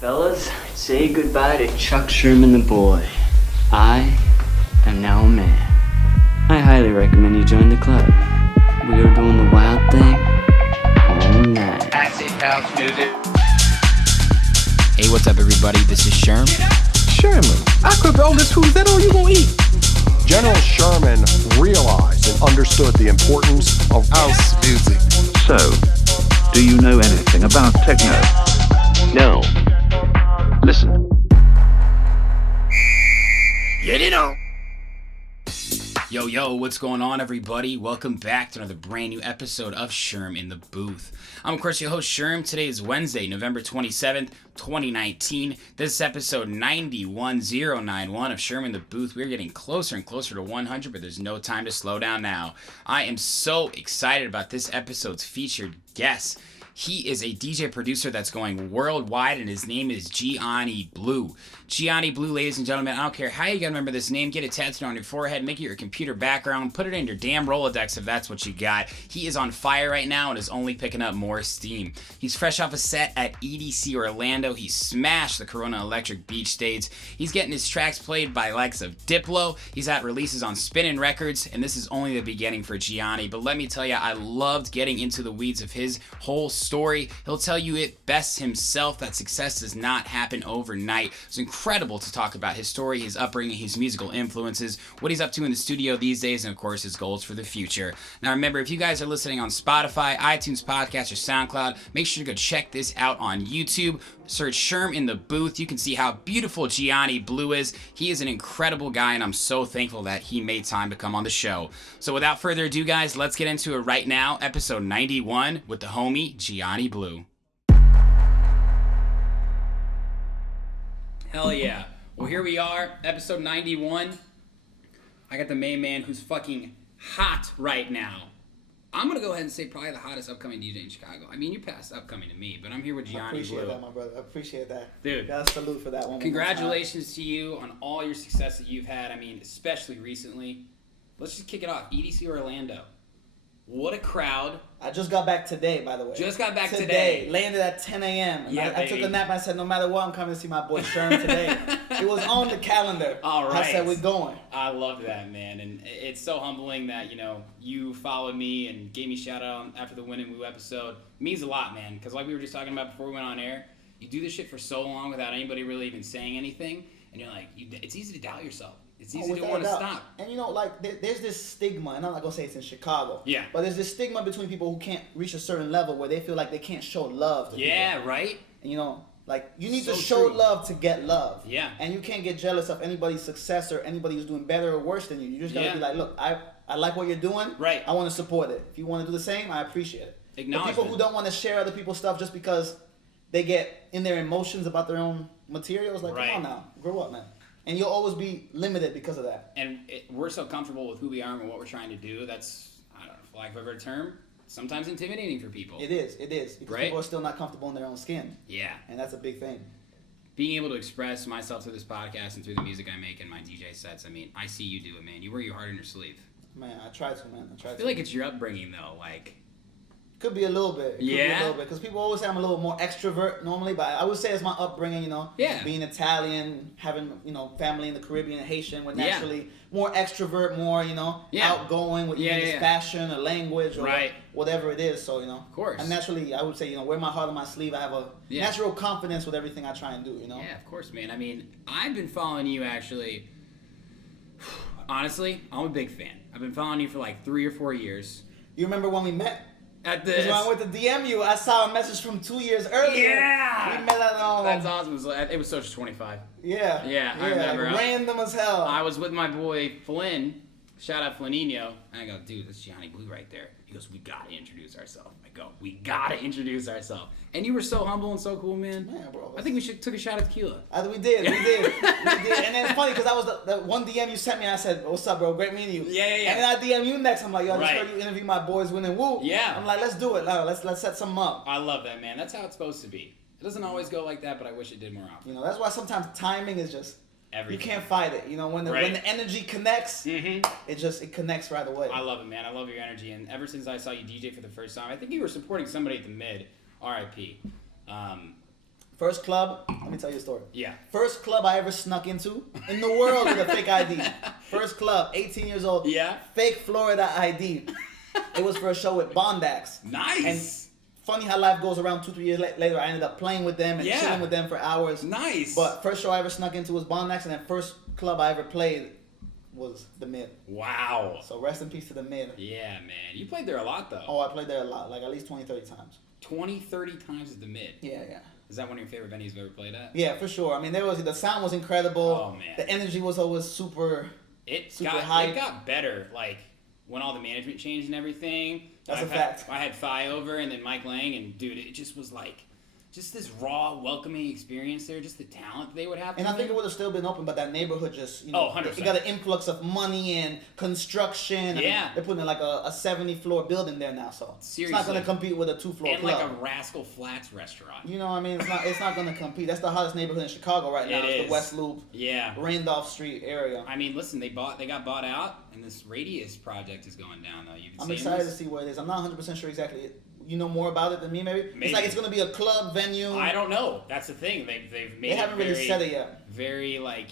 Fellas, say goodbye to Chuck Sherman the boy. I am now a man. I highly recommend you join the club. We are doing the wild thing all night. Acid house music. Hey, what's up, everybody? This is Sherm. Sherman, I cook all this food. Is that all you gonna eat? General Sherman realized and understood the importance of house music. So, do you know anything about techno? No. Listen. Get it on. Yo, what's going on, everybody? Welcome back to another brand new episode of Sherm In The Booth. I'm, of course, your host, Sherm. Today is Wednesday, November 27th, 2019. This is episode 91091 of Sherm In The Booth. We're getting closer and closer to 100, but there's no time to slow down now. I am so excited about this episode's featured guest. He is a DJ producer that's going worldwide, and his name is Gianni Blu. Gianni Blu, ladies and gentlemen, I don't care how you gotta remember this name. Get it tattooed on your forehead, make it your computer background, put it in your damn Rolodex if that's what you got. He is on fire right now and is only picking up more steam. He's fresh off a set at EDC Orlando. He smashed the Corona Electric Beach stage. He's getting his tracks played by likes of Diplo. He's at releases on Spinnin' Records, and this is only the beginning for Gianni. But let me tell you, I loved getting into the weeds of his whole story. He'll tell you it best himself that success does not happen overnight. It's incredible to talk about his story, his upbringing, his musical influences, what he's up to in the studio these days, and of course his goals for the future. Now remember, if you guys are listening on Spotify, iTunes Podcast, or SoundCloud, make sure to go check this out on YouTube. Search Sherm In The Booth. You can see how beautiful Gianni Blu is. He is an incredible guy, and I'm so thankful that he made time to come on the show. So without further ado, guys, let's get into it right now. Episode 91 with the homie Gianni Blu. Hell yeah. Well, here we are, episode 91. I got the main man who's fucking hot right now. I'm going to go ahead and say probably the hottest upcoming DJ in Chicago. I mean, you passed upcoming to me, but I'm here with Gianni Blu. I appreciate that, my brother. I appreciate that. Dude. Got a salute for that one. Congratulations to you on all your success that you've had. I mean, especially recently. Let's just kick it off. EDC Orlando. What a crowd. I just got back today, by the way. Just got back today. Landed at 10 a.m. Yeah, I took a nap. I said, no matter what, I'm coming to see my boy Sherm today. It was on the calendar. All right. I said, we're going. I love that, man. And it's so humbling that, you followed me and gave me a shout out after the Win and Woo episode. It means a lot, man. Because like we were just talking about before we went on air, you do this shit for so long without anybody really even saying anything. And you're like, it's easy to doubt yourself. It's easy to want to stop. And there's this stigma, and I'm not going to say it's in Chicago. Yeah. But there's this stigma between people who can't reach a certain level where they feel like they can't show love to people. Yeah, right? And you need So to show true. love to get love. Yeah. And you can't get jealous of anybody's success or anybody who's doing better or worse than you. You just got to be like, look, I like what you're doing. Right. I want to support it. If you want to do the same, I appreciate it. The Acknowledgement. people who don't want to share other people's stuff just because they get in their emotions about their own materials, like, Right. come on now, grow up, man. And you'll always be limited because of that. And we're so comfortable with who we are and what we're trying to do. That's, I don't know, for lack of a better term, sometimes intimidating for people. It is. Because Right? people are still not comfortable in their own skin. Yeah. And that's a big thing. Being able to express myself through this podcast and through the music I make and my DJ sets, I mean, I see you do it, man. You wear your heart on your sleeve. Man, I try to, man. I feel like it's your upbringing, though. Like, Could be a little bit. Yeah? Because people always say I'm a little more extrovert normally, but I would say it's my upbringing, Yeah. being Italian, having, family in the Caribbean, Haitian, we're Yeah. naturally more extrovert, more, Yeah. outgoing with either this fashion or language or Right. whatever it is. So, Of course. And naturally, I would say, wear my heart on my sleeve. I have a natural confidence with everything I try and do, Yeah, of course, man. I mean, I've been following you, actually. Honestly, I'm a big fan. I've been following you for like 3 or 4 years. You remember when we met? At Because when I went to DM you, I saw a message from 2 years earlier. Yeah! We met at That's awesome. It was Social 25. Yeah. Yeah, I remember. Random as hell. I was with my boy Flynn. Shout out Flaninho. And I go, dude, that's Gianni Blu right there. He goes, we gotta introduce ourselves. I go, we gotta introduce ourselves. And you were so humble and so cool, man. Yeah, bro. I think we took a shot of tequila. We did. And then it's funny because I was the one DM you sent me. I said, "What's up, bro? Great meeting you." Yeah. And then I DM you next. I'm like, "Yo, I just Right. heard you interview my boys, Win and Woo." Yeah. I'm like, "Let's do it. Let's set something up." I love that, man. That's how it's supposed to be. It doesn't always go like that, but I wish it did more often. That's why sometimes timing is just Everything. you can't fight it. When the energy connects, it connects right away. I love it, man. I love your energy. And ever since I saw you DJ for the first time, I think you were supporting somebody at the Mid, RIP. First club, let me tell you a story. Yeah. First club I ever snuck into in the world with a fake ID. First club, 18 years old. Yeah. Fake Florida ID. It was for a show with Bondax. Nice. And funny how life goes around 2-3 years later. I ended up playing with them and chilling with them for hours. Nice. But first show I ever snuck into was Bondax, and then first club I ever played was the Mid. Wow. So rest in peace to the Mid. Yeah, man. You played there a lot, though. Oh, I played there a lot, like at least 20, 30 times. 20, 30 times at the Mid. Yeah. Is that one of your favorite venues you've ever played at? Yeah, for sure. I mean, the sound was incredible. Oh, man. The energy was always super high. It got better, like, when all the management changed and everything. That's a fact. I had Phi over and then Mike Lang, and, dude, it just was like... just this raw, welcoming experience there, just the talent they would have. And I think it would have still been open, but that neighborhood just, 100%. It got an influx of money and construction. Yeah. I mean, they're putting like a 70-floor building there now, so Seriously. it's not going to compete with a 2-floor and club. like a Rascal Flatts restaurant. You know what I mean? It's not going to compete. That's the hottest neighborhood in Chicago right now. It It's is. the West Loop, Yeah. Randolph Street area. I mean, listen, they got bought out, and this Radius project is going down, though. You've been I'm seeing excited this? to see what it is. I'm not 100% sure exactly. You know more about it than me, maybe? It's like it's going to be a club venue. I don't know. That's the thing. They've made They haven't really said it yet. Very, like,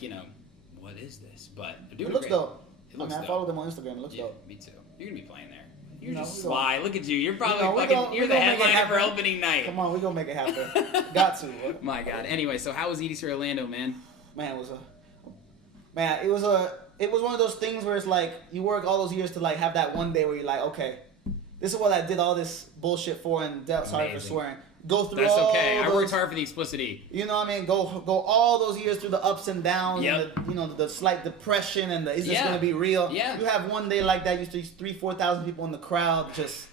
what is this? But they're doing It looks great. dope. It looks I dope. follow them on Instagram. It looks Yeah, dope. me too. You're going to be playing there. You're No, just we sly. Look at you. You're probably we you're the gonna make it headliner for happen. opening night. Come on, we're going to make it happen. Got to. Bro. My God. Anyway, so how was EDC Orlando, man? Man, it was one of those things where it's like you work all those years to like have that one day where you're like, okay, this is what I did all this bullshit for, and sorry for Amazing. swearing. Go through That's all okay. I those, worked hard for the explicitity. You know what I mean? Go all those years through the ups and downs, Yep. and the slight depression, and is this Yeah. gonna be real? Yeah. You have one day like that, you see 3,000-4,000 people in the crowd, just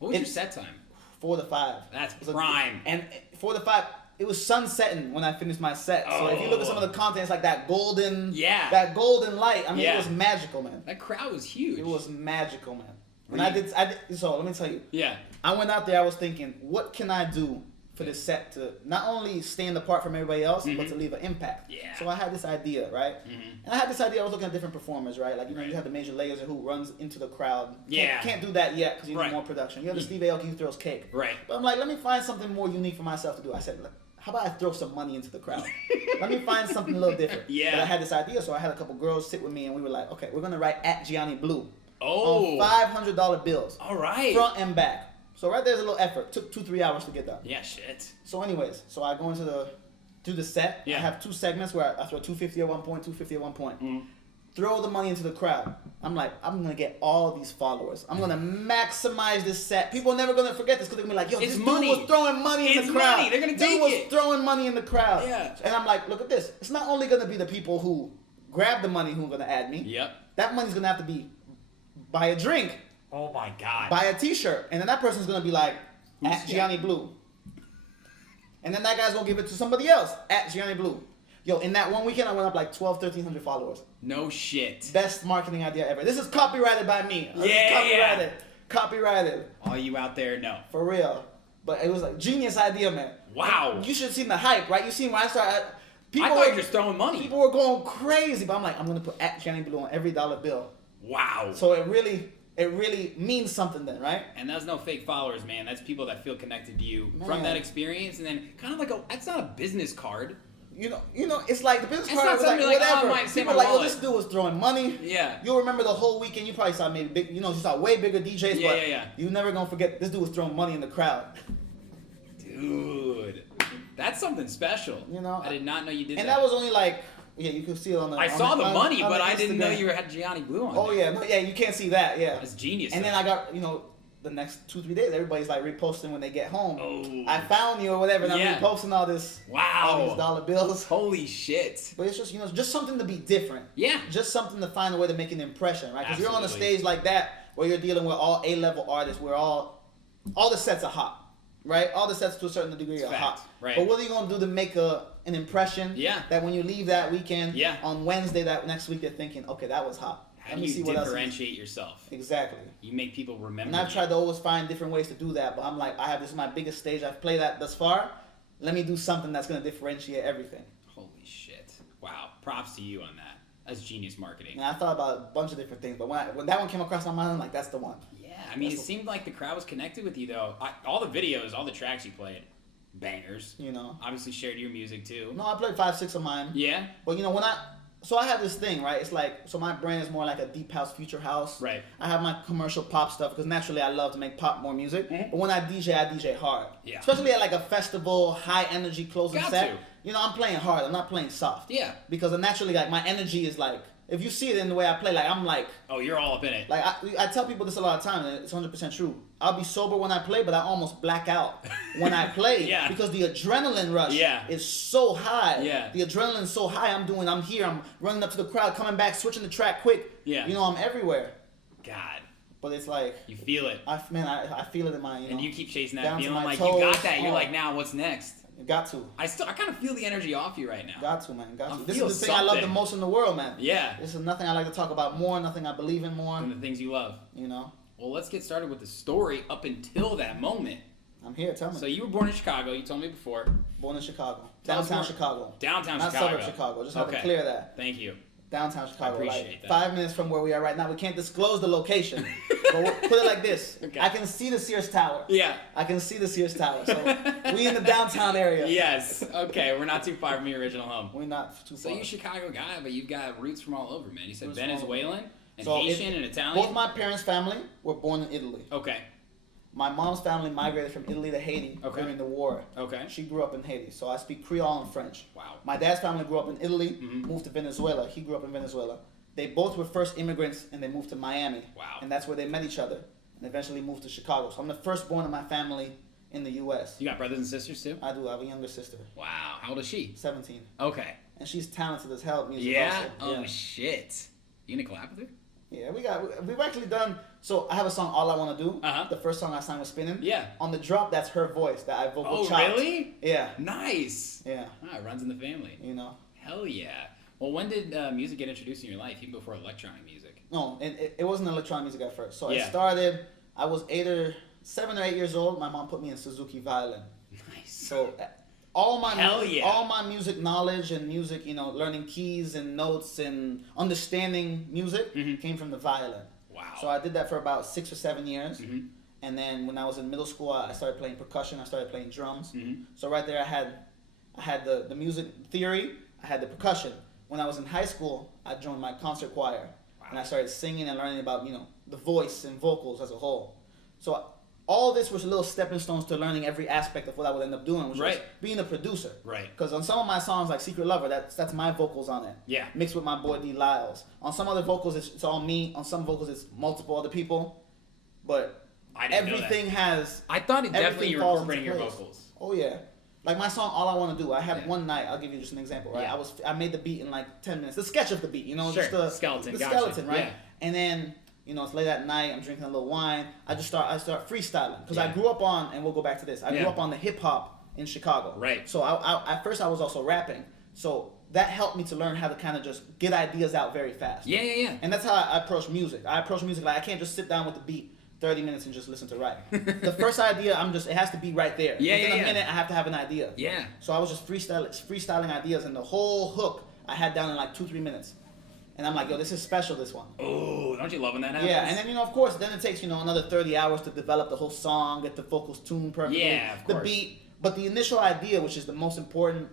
What was your It's- set time? 4 to 5. That's It was prime. And 4 to 5. It was sunsetting when I finished my set. So if you look at some of the content, it's like that golden light. I mean, Yeah. it was magical, man. That crowd was huge. It was magical, man. When Were I you- did, so let me tell you. Yeah. I went out there, I was thinking, what can I do for this set to not only stand apart from everybody else, but to leave an impact? Yeah. So I had this idea, right? And I had this idea, I was looking at different performers, right? Like, you have the Major Layers who runs into the crowd. Can't do that yet because you need more production. You have the Steve Aoki who throws cake. Right. But I'm like, let me find something more unique for myself to do. I said, how about I throw some money into the crowd? Let me find something a little different. Yeah. But I had this idea, so I had a couple girls sit with me, and we were like, okay, we're going to write at Gianni Blu Oh. on $500 bills. All right. Front and back. So right there's a little effort. Took 2-3 hours to get done. Yeah, shit. So anyways, so I go into do the set. Yeah. I have 2 segments where I throw 250 at one point, 250 at one point. Throw the money into the crowd. I'm like, I'm gonna get all these followers. I'm gonna maximize this set. People are never gonna forget this because they're gonna be like, yo, It's this money. dude was throwing money in It's the crowd. money. They're gonna take Dude was it. throwing money in the crowd. Yeah. And I'm like, look at this. It's not only gonna be the people who grab the money who are gonna add me. Yep. That money's gonna have to be buy a drink, Oh my God. buy a t-shirt, and then that person's gonna be like, at Who's Gianni Blu. And then that guy's gonna give it to somebody else, at Gianni Blu. Yo, in that one weekend, I went up like 1,300 followers. No shit. Best marketing idea ever. This is copyrighted by me. This is Yeah. Copyrighted. All you out there know. For real. But it was like genius idea, man. Wow. You should have seen the hype, right? You seen when I started. I thought you were just throwing money. People were going crazy, but I'm like, I'm gonna put at Gianni Blu on every dollar bill. Wow. So it really means something then, right? And that's no fake followers, man. That's people that feel connected to you Man. from that experience, and then kind of like that's not a business card. You know, it's like the business It's card not was like something like, oh, whatever. I might save People my are like, yo, wallet. this dude was throwing money. Yeah. You'll remember the whole weekend. You probably saw maybe big, you saw way bigger DJs, Yeah, but yeah, yeah. you never gonna forget this dude was throwing money in the crowd. Dude, that's something special. You know, I did not know you did And that. that was only like, yeah, you could see it on the. I on saw the on- money, on but the I didn't know Instagram. you had Gianni Blu on. Oh there. yeah, no, yeah, you can't see that, yeah. That's genius. And though. then I got, the next 2-3 days, everybody's like reposting when they get home. Oh. I found you or whatever, and Yeah. I'm reposting all this. Wow. All these dollar bills. Holy shit. But it's just, just something to be different. Yeah. Just something to find a way to make an impression, right? Because you're on a Absolutely. stage like that where you're dealing with all A-level artists, where all the sets are hot, right? All the sets to a certain degree It's are fact, hot. right. But what are you going to do to make an impression? Yeah. That when you leave that weekend, Yeah. on Wednesday that next week, they're thinking, okay, that was hot. How Let do me see you what else. differentiate yourself? Exactly. You make people remember. And I've you. tried to always find different ways to do that, but I'm like, this is my biggest stage I've played at thus far. Let me do something that's going to differentiate everything. Holy shit. Wow. Props to you on that. That's genius marketing. And I thought about a bunch of different things, but when that one came across my mind, I'm like, that's the one. Yeah, I mean, it seemed like the crowd was connected with you, though. All the videos, all the tracks you played, Bangers. You know. Obviously shared your music too. No, I played 5, 6 of mine. Yeah. But you know so I have this thing, right? It's like, so my brand is more like a deep house, future house. Right. I have my commercial pop stuff because naturally I love to make pop more music. Mm-hmm. But when I DJ hard. Yeah. Especially at like a festival, high energy closing Got set. to. You know, I'm playing hard. I'm not playing soft. Yeah. Because naturally, like, my energy is like, if you see it in the way I play, like, I'm like, Oh, you're all up in it. like I tell people this a lot of times, and it's 100% true. I'll be sober when I play, but I almost black out when I play. Yeah. Because the adrenaline rush is so high. Yeah. The adrenaline's so high. I'm here. I'm running up to the crowd, coming back, switching the track quick. Yeah. You know, I'm everywhere. God. But it's like, You feel it. I feel it in my, And you keep chasing that down to feeling my like you got toes. that. You're Oh. like, now what's next? Got to. I kind of feel the energy off you right now. Got to, man. Got I to. This feel is the thing I love the something. most in the world, man. Yeah. This is nothing I like to talk about more, nothing I believe in more. And the things you love. You know? Well, let's get started with the story up until that moment. I'm here, tell me. So you were born in Chicago. You told me before. Born in Chicago. Tell us Downtown more. Chicago. Downtown Not Chicago. suburb Chicago. Just have to Okay. clear that. Thank you. Downtown Chicago. appreciate like that. 5 minutes from where we are right now. We can't disclose the location. But we'll put it like this. Okay. I can see the Sears Tower. Yeah. I can see the Sears Tower. So we in the downtown area. Yes. Okay. We're not too far from your original home. We're not too So far. you're a Chicago guy, but you've got roots from all over, man. You said Roots from all over. Venezuelan and So Haitian and Italian. Both my parents' family were born in Italy. Okay. My mom's family migrated from Italy to Haiti Okay. during the war. Okay. She grew up in Haiti, so I speak Creole and French. Wow. My dad's family grew up in Italy, Mhm. moved to Venezuela. He grew up in Venezuela. They both were first immigrants, and they moved to Miami. Wow. And that's where they met each other, and eventually moved to Chicago. So I'm the firstborn of my family in the U.S. You got brothers and sisters too? I do. I have a younger sister, Wow. How old is she? 17, Okay. and she's talented as hell at music. Yeah. Also. Oh shit. You gonna collab with her? Yeah, we've actually done. So I have a song, All I Wanna Do. Uh-huh. The first song I sang was Spinning. Yeah. On the drop, that's her voice that I vocal Oh chopped. really? Yeah. Nice. Yeah. Ah, it runs in the family. You know. Hell yeah. Well, when did music get introduced in your life, even before electronic music? No, it wasn't electronic music at first. So Yeah. it started. I was 7 or 8 years old. My mom put me in Suzuki violin. Nice. So all my Hell yeah. all my music knowledge and music, learning keys and notes and understanding music Mhm. came from the violin. Wow. So I did that for about 6 or 7 years. Mhm. And then when I was in middle school, I started playing percussion. I started playing drums. Mhm. So right there, I had the music theory. I had the percussion. When I was in high school, I joined my concert choir, and I started singing and learning about the voice and vocals as a whole. So all this was little stepping stones to learning every aspect of what I would end up doing, which was Right. being a producer. Right. Because on some of my songs, like Secret Lover, that's my vocals on it. Yeah. Mixed with my boy D Lyles. On some other vocals, it's all me. On some vocals, it's multiple other people. But I didn't know everything has. I thought it definitely everything you were falls into incorporating your place. vocals. Oh yeah. Like my song, All I Want to Do. I had Yeah. one night. I'll give you just an example, right? Yeah. I made the beat in like 10 minutes. The sketch of the beat, Sure. just the Skeleton, the gotcha. skeleton, right? Yeah. And then it's late at night. I'm drinking a little wine. I start freestyling because I Yeah. grew up on, and we'll go back to this. I Yeah. grew up on the hip hop in Chicago. Right. So at first I was also rapping. So that helped me to learn how to kind of just get ideas out very fast. Yeah, yeah, yeah. And that's how I approach music. I approach music like I can't just sit down with the beat 30 minutes and just listen to rap. The first idea, it has to be right there. Yeah, Within yeah, a yeah. minute, I have to have an idea. Yeah. So I was just freestyling ideas, and the whole hook I had down in like 2-3 minutes. And I'm like, yo, this is special, this one. Oh, don't you love when that happens? Yeah, and then of course, then it takes another 30 hours to develop the whole song, get the vocals tuned perfectly, Yeah, of the course. beat. But the initial idea, which is the most important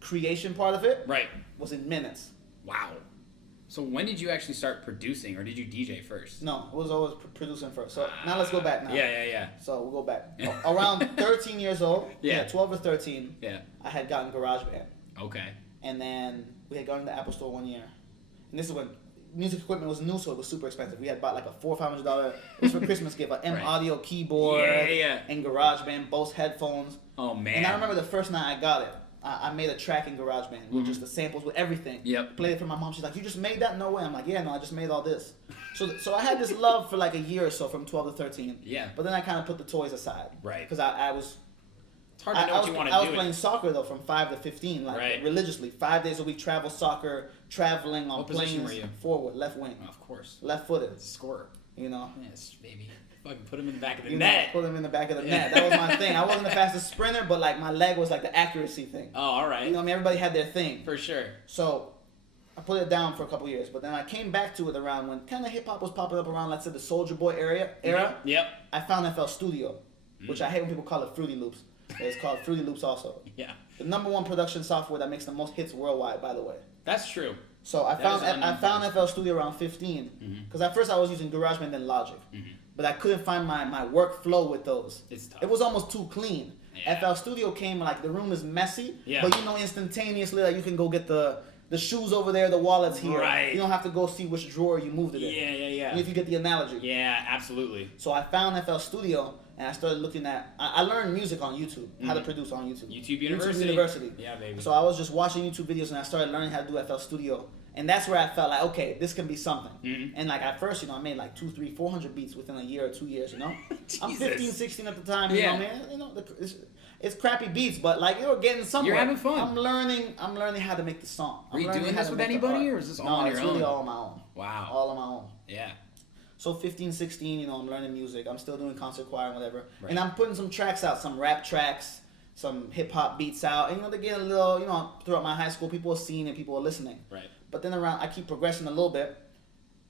creation part of it, Right. was in minutes. Wow. So when did you actually start producing, or did you DJ first? No, it was always producing first. So now let's go back now. Yeah, yeah, yeah. So we'll go back. Around 13 years old, Yeah. 12 or 13, Yeah. I had gotten GarageBand. Okay. And then we had gone to the Apple Store one year. And this is when music equipment was new, so it was super expensive. We had bought like a $400 or $500, it was for Christmas gift, a M Right. Audio keyboard Yeah, yeah. and GarageBand, Bose headphones. Oh man. And I remember the first night I got it, I made a track in GarageBand with just the samples, with everything. Yep. Played it for my mom. She's like, "You just made that? No way." I'm like, "Yeah, no, I just made all this." So I had this love for like a year or so from 12 to 13. Yeah. But then I kind of put the toys aside. Right. Because I was. It's hard to know what you want to I do. was playing soccer though from 5 to 15, like Right. religiously, 5 days a week, travel soccer, traveling on What position planes. were you? Forward, left wing, Oh, of course. left footed. Scorer. Yes, Yes, baby. Fucking put him in the back of the you net. know, put him in the back of the Yeah. net. That was my thing. I wasn't the fastest sprinter, but like my leg was like the accuracy thing. Oh, all right. Everybody had their thing. For sure. So I put it down for a couple years, but then I came back to it around when kind of hip hop was popping up around, let's say, the Soulja Boy era. Yep. I found FL Studio, which I hate when people call it Fruity Loops. It's called Fruity Loops also. Yeah. The #1 production software that makes the most hits worldwide, by the way. That's true. So I found FL Studio around 15 because at first I was using GarageBand then Logic, but I couldn't find my workflow with those. It's tough. It was almost too clean. Yeah. FL Studio came like the room is messy, Yeah. but you know instantaneously like you can go get the shoes over there, the wallet's here. Right. You don't have to go see which drawer you moved it in. Yeah. If you get the analogy. Yeah, absolutely. So I found FL Studio and I started looking at. I learned music on YouTube, how to produce on YouTube. YouTube University. Yeah, baby. So I was just watching YouTube videos and I started learning how to do FL Studio. And that's where I felt like, okay, this can be something. And like at first, I made like 200, 300, 400 beats within a year or 2 years, I'm 15, 16 at the time, Yeah. man. It's crappy beats, but like you're getting somewhere. You're having fun. I'm learning how to make the song. Are you learning doing how this to with make the anybody, art. or is this all No, on your it's own? really all on my own. Wow. All on my own. Yeah. So 15, 16, I'm learning music. I'm still doing concert choir and whatever. Right. And I'm putting some tracks out, some rap tracks, some hip hop beats out. And they get a little, throughout my high school, people are seeing and people are listening. Right. But then I keep progressing a little bit.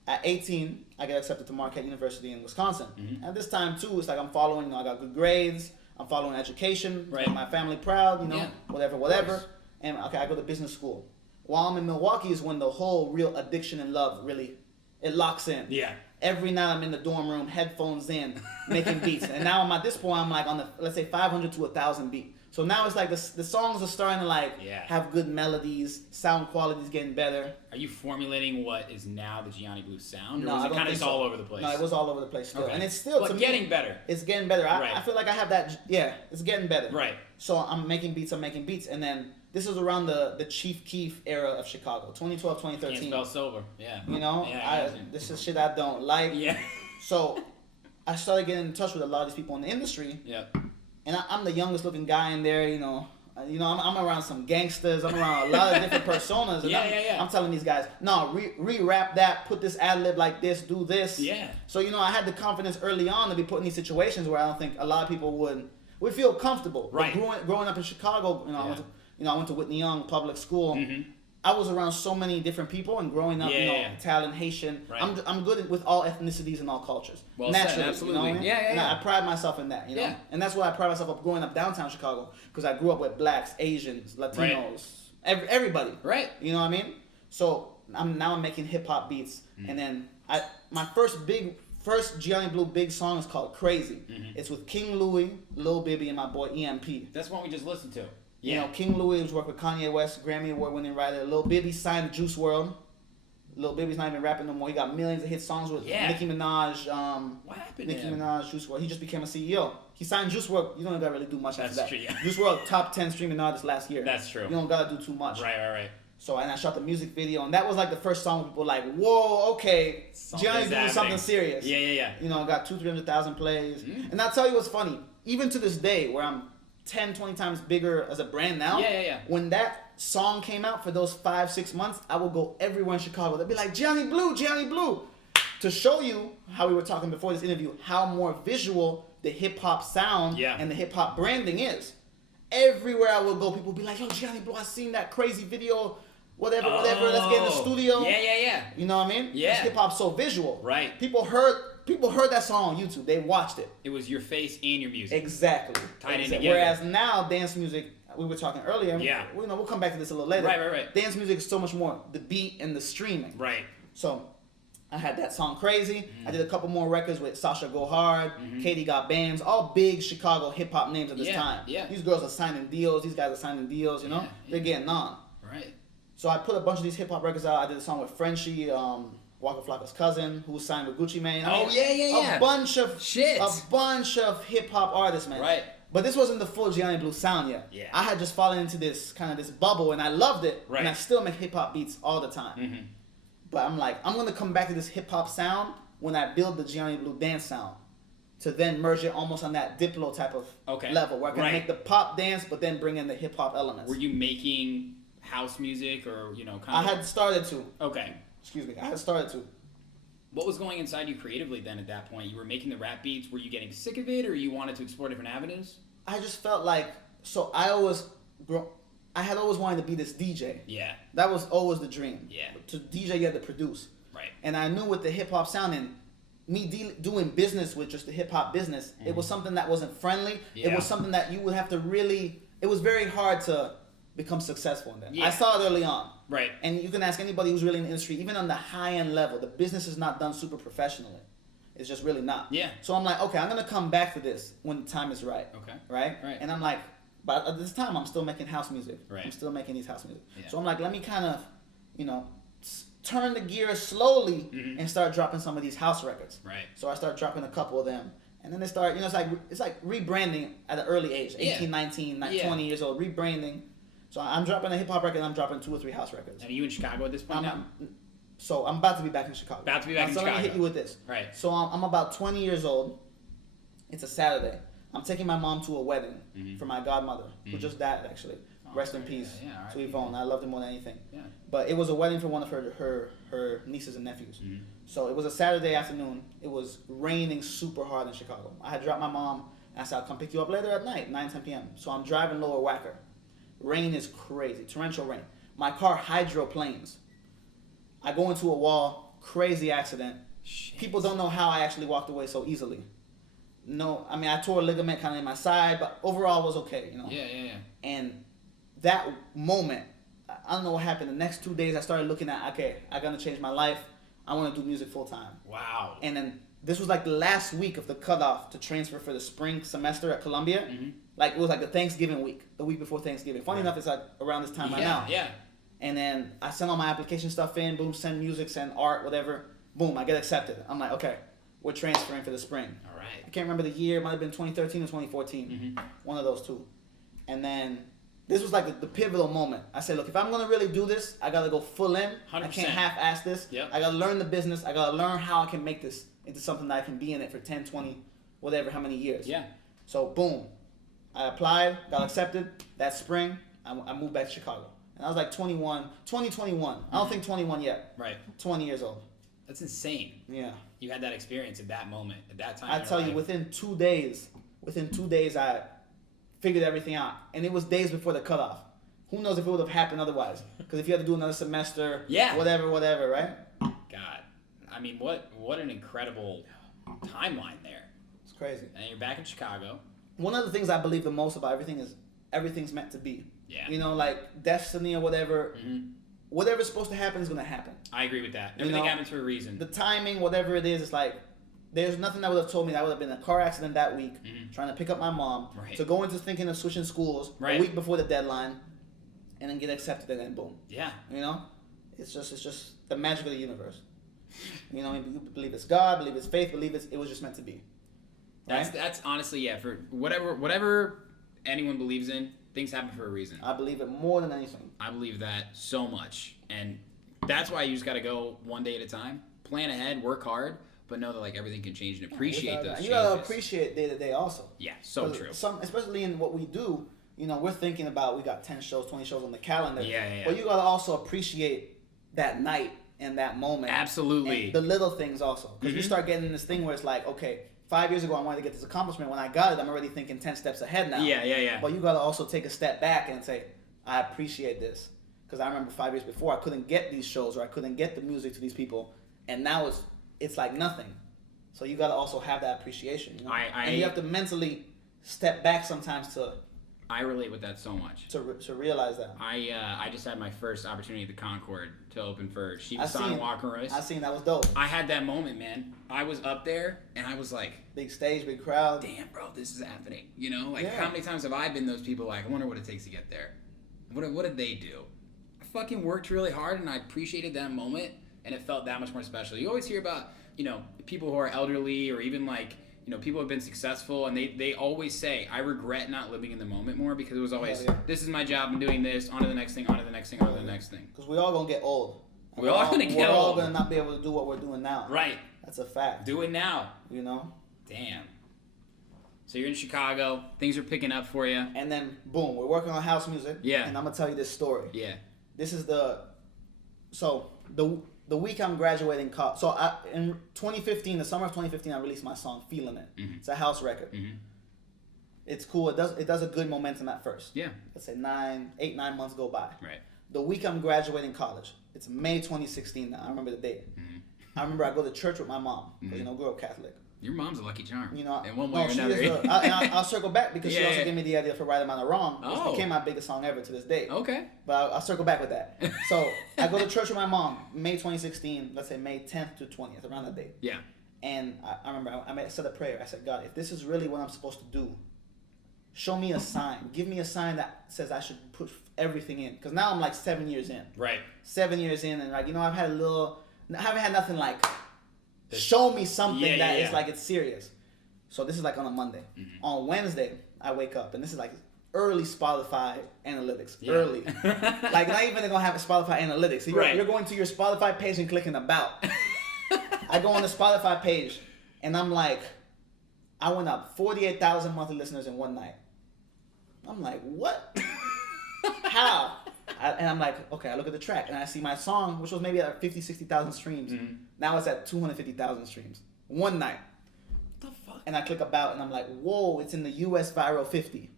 At 18, I get accepted to Marquette University in Wisconsin. At this time too, it's like I'm following, I got good grades. I'm following education. Right. Make my family proud, Yeah. whatever. And okay, I go to business school. While I'm in Milwaukee is when the whole real addiction and love really, it locks in. Yeah. Every night I'm in the dorm room, headphones in, making beats. And now I'm at this point, I'm like on the, let's say 500 to 1,000 beat. So now it's like the songs are starting to have good melodies, sound quality is getting better. Are you formulating what is now the Gianni Blu sound, or No, was I it don't kind of think just so. all over the place? No, it was all over the place still. Okay. And it's still, but to me, getting better. It's getting better. Right. I feel like I have that, it's getting better. Right. So I'm making beats, and then this is around the Chief Keef era of Chicago, 2012, 2013. Can't spell sober. Yeah. This is shit I don't like. Yeah. So I started getting in touch with a lot of these people in the industry. Yeah. And I'm the youngest looking guy in there, I'm around some gangsters. I'm around a lot of different personas. And I'm telling these guys, no, re-rap that, put this ad-lib like this, do this. Yeah. So, I had the confidence early on to be put in these situations where I don't think a lot of people would feel comfortable. Right. But growing up in Chicago, I went to Whitney Young Public School. I was around so many different people, and growing up, Italian, Haitian. Right. I'm good with all ethnicities and all cultures. Well naturally, said, absolutely. You know what I mean? Yeah. And I pride myself in that, Yeah. And that's why I pride myself up growing up downtown Chicago, because I grew up with blacks, Asians, Latinos, everybody. Right. You know what I mean? So I'm making hip hop beats, and then my first Gianni Blu big song is called Crazy. It's with King Louis, Lil Bibby, and my boy EMP. That's one we just listened to. Yeah. King Louis was working with Kanye West, Grammy Award-winning writer. Lil Bibby signed to Juice WRLD. Lil Bibby's not even rapping no more. He got millions of hit songs with Nicki Minaj. What happened Nicki to him? Minaj, Juice WRLD. He just became a CEO. He signed Juice WRLD. You don't gotta really do much after that. True, yeah. Juice WRLD top 10 streaming artist last year. That's true. You don't gotta do too much. Right. So and I shot the music video, and that was like the first song where people were like, whoa, okay, Gianni's doing something serious. Yeah. Got 200,000-300,000 plays. And I'll tell you what's funny. Even to this day, where I'm 10, 20 times bigger as a brand now. Yeah. When that song came out for those 5-6 months, I would go everywhere in Chicago. They'd be like, Gianni Blu. To show you how we were talking before this interview, how more visual the hip hop sound and the hip hop branding is. Everywhere I would go, people would be like, yo, Gianni Blu, I seen that crazy video, whatever, let's get in the studio. Yeah. You know what I mean? Yeah. Hip hop's so visual. Right. People heard that song on YouTube. They watched it. It was your face and your music. Exactly. Tied in together. Whereas now, dance music, we were talking earlier. Yeah. We'll come back to this a little later. Right. Dance music is so much more the beat and the streaming. Right. So I had that song Crazy. I did a couple more records with Sasha Go Hard, Katie Got Bands, all big Chicago hip hop names at this time. Yeah. These girls are signing deals. These guys are signing deals. Yeah. They're getting on. Right. So I put a bunch of these hip hop records out. I did a song with Frenchie, Waka Flocka's cousin, who was signed with Gucci Mane. Yeah. A bunch of hip hop artists, man. Right. But this wasn't the full Gianni Blu sound yet. Yeah. I had just fallen into this bubble, and I loved it. Right. And I still make hip hop beats all the time. But I'm like, I'm gonna come back to this hip hop sound when I build the Gianni Blu dance sound, to then merge it almost on that Diplo type of level, where I can make the pop dance, but then bring in the hip hop elements. Were you making house music, or kind of? I had started to. Okay. Excuse me. I had started to. What was going inside you creatively then at that point? You were making the rap beats. Were you getting sick of it, or you wanted to explore different avenues? I just felt like, I had always wanted to be this DJ. Yeah. That was always the dream. Yeah. To DJ, you had to produce. Right. And I knew with the hip hop sounding, doing business with just the hip hop business, it was something that wasn't friendly. Yeah. It was something that you would have to really. It was very hard to become successful in that. Yeah. I saw it early on. Right. And you can ask anybody who's really in the industry, even on the high end level, the business is not done super professionally. It's just really not. Yeah. So I'm like, okay, I'm gonna come back to this when the time is right. Okay. Right. Right. And I'm like, but at this time, I'm still making house music. Right. I'm still making these house music. Yeah. So I'm like, let me kind of, turn the gear slowly Mm-hmm. and start dropping some of these house records. Right. So I start dropping a couple of them. And then they start, it's like rebranding at an early age, 18, Yeah. 19, Yeah. 20 years old, rebranding. So I'm dropping a hip hop record and I'm dropping 2 or 3 house records. And are you in Chicago at this point now? So I'm about to be back in Chicago. About to be back in So let me Chicago. hit you with this. Right. So I'm about 20 years old. It's a Saturday. I'm taking my mom to a wedding for my godmother, who just died actually. Rest in peace yeah, all right. to Yvonne. I loved her more than anything. Yeah. But it was a wedding for one of her nieces and nephews. So it was a Saturday afternoon. It was raining super hard in Chicago. I had dropped my mom. And I said, I'll come pick you up later at night, 9, 10 p.m. So I'm driving Lower Wacker. Rain is crazy, torrential rain. My car hydroplanes. I go into a wall, crazy accident. Shit. People don't know how I actually walked away so easily. No, I mean, I tore a ligament kind of in my side, but overall it was okay, Yeah. And that moment, I don't know what happened. The next 2 days, I started looking at, okay, I gotta change my life. I want to do music full time. Wow. And then this was like the last week of the cutoff to transfer for the spring semester at Columbia. Like it was like the Thanksgiving week, the week before Thanksgiving. Funny enough, it's like around this time right now. Yeah. And then I send all my application stuff in, boom, send music, send art, whatever. Boom, I get accepted. I'm like, okay, we're transferring for the spring. All right. I can't remember the year. It might have been 2013 or 2014. One of those two. And then this was like the pivotal moment. I said, look, if I'm going to really do this, I got to go full in. 100%. I can't half-ass this. Yep. I got to learn the business. I got to learn how I can make this into something that I can be in it for 10, 20, whatever, how many years. Yeah. So, boom. I applied, got accepted. That spring, I moved back to Chicago. And I was like 2021. I don't think 21 yet. Right. 20 years old. That's insane. Yeah. You had that experience at that moment, at that time. I in your tell you, life. within 2 days, I figured everything out. And it was days before the cutoff. Who knows if it would have happened otherwise? Because if you had to do another semester, Yeah. whatever, right? God. I mean, what an incredible timeline there. It's crazy. And you're back in Chicago. One of the things I believe the most about everything is everything's meant to be. Yeah. Like destiny or whatever. Whatever's supposed to happen is going to happen. I agree with that. Everything happens for a reason. The timing, whatever it is, it's like there's nothing that would have told me that I would have been in a car accident that week, trying to pick up my mom, Right. to go into thinking of switching schools Right. a week before the deadline, and then get accepted, and then boom. Yeah. It's just the magic of the universe. You believe it's God, believe it's faith, believe it was just meant to be. Right? That's honestly, yeah, for whatever anyone believes in, things happen for a reason. I believe it more than anything. I believe that so much. And that's why you just got to go one day at a time. Plan ahead, work hard, but know that like everything can change and appreciate those changes. You gotta appreciate day to day also. Yeah, so true. Especially in what we do, we're thinking about we got 10 shows, 20 shows on the calendar. Yeah. But you gotta also appreciate that night and that moment. Absolutely. And the little things also. Because you start getting this thing where it's like, okay, 5 years ago I wanted to get this accomplishment. When I got it, I'm already thinking 10 steps ahead now. Yeah. But you gotta also take a step back and say, I appreciate this. Because I remember 5 years before I couldn't get these shows or I couldn't get the music to these people. And now it's like nothing. So you gotta also have that appreciation. And you have to mentally step back sometimes I relate with that so much. to realize that. I just had my first opportunity at the Concord to open for Sheep I Son seen Walker Royce. I seen that was dope. I had that moment, man. I was up there and I was like, Big stage, big crowd. damn, bro, this is happening. Like Yeah. how many times have I been those people like, I wonder what it takes to get there. What did they do? I fucking worked really hard and I appreciated that moment and it felt that much more special. You always hear about, people who are elderly or even like, people who have been successful and they always say, I regret not living in the moment more because it was always, this is my job, I'm doing this, on to the next thing, on to the next thing, on to the next thing. Because we all gonna get old. We're all gonna get We're all old. gonna not be able to do what we're doing now. Right. That's a fact. Do it now. Damn. So you're in Chicago, things are picking up for you. And then boom, we're working on house music. Yeah. And I'm gonna tell you this story. Yeah. This is the week I'm graduating college. So in 2015, the summer of 2015, I released my song "Feeling It." It's a house record. It's cool. It does a good momentum at first. Yeah. Let's say 8, 9 months go by. Right. The week I'm graduating college, it's May 2016 now. I remember the date. I remember I go to church with my mom because grew up Catholic. Your mom's a lucky charm. You know, in one way or she another. is I'll circle back because she Yeah, also yeah. gave me the idea for Right Amount of Wrong, which Oh. became my biggest song ever to this day. Okay. But I'll circle back with that. So I go to church with my mom, May 2016, let's say May 10th to 20th, around that date. Yeah. And I remember I said a prayer. I said, God, if this is really what I'm supposed to do, show me a sign. Give me a sign that says I should put everything in. Because now I'm like 7 years in. Right. 7 years in, and like, I've had I haven't had nothing like, show me something that is like, it's serious. So this is like on a Monday. Mm-hmm. On Wednesday, I wake up, and this is like early Spotify analytics. Yeah. Early. Like, not even going to have a Spotify analytics. You're going to your Spotify page and clicking about. I go on the Spotify page, and I'm like, I went up 48,000 monthly listeners in one night. I'm like, what? How? And I'm like, okay, I look at the track, and I see my song, which was maybe at 50, 60,000 streams. Mm-hmm. Now it's at 250,000 streams. One night. What the fuck? And I click about, and I'm like, whoa, it's in the US Viral 50.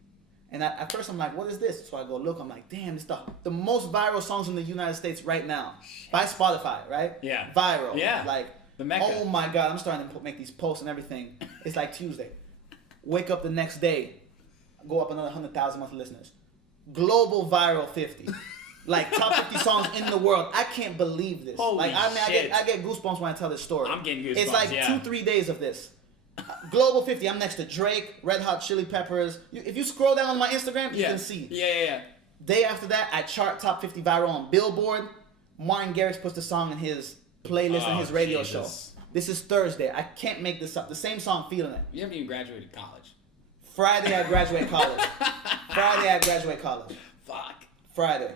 And at first I'm like, what is this? So I go look, I'm like, damn, it's the most viral songs in the United States right now. Shit. By Spotify, right? Yeah. Viral. Yeah. Like, the Mecca. Oh my God, I'm starting to make these posts and everything. It's like Tuesday. Wake up the next day, go up another 100,000 monthly listeners. Global Viral 50. Like, top 50 songs in the world. I can't believe this. Holy shit. I get goosebumps when I tell this story. I'm getting goosebumps, It's like 2-3 days of this. Global 50, I'm next to Drake, Red Hot Chili Peppers. If you scroll down on my Instagram, you can see. Yeah. Day after that, I chart top 50 viral on Billboard. Martin Garrix puts the song in his playlist and his radio show. This is Thursday. I can't make this up. The same song, Feeling It. You haven't even graduated college. Friday, I graduate college. Fuck. Friday.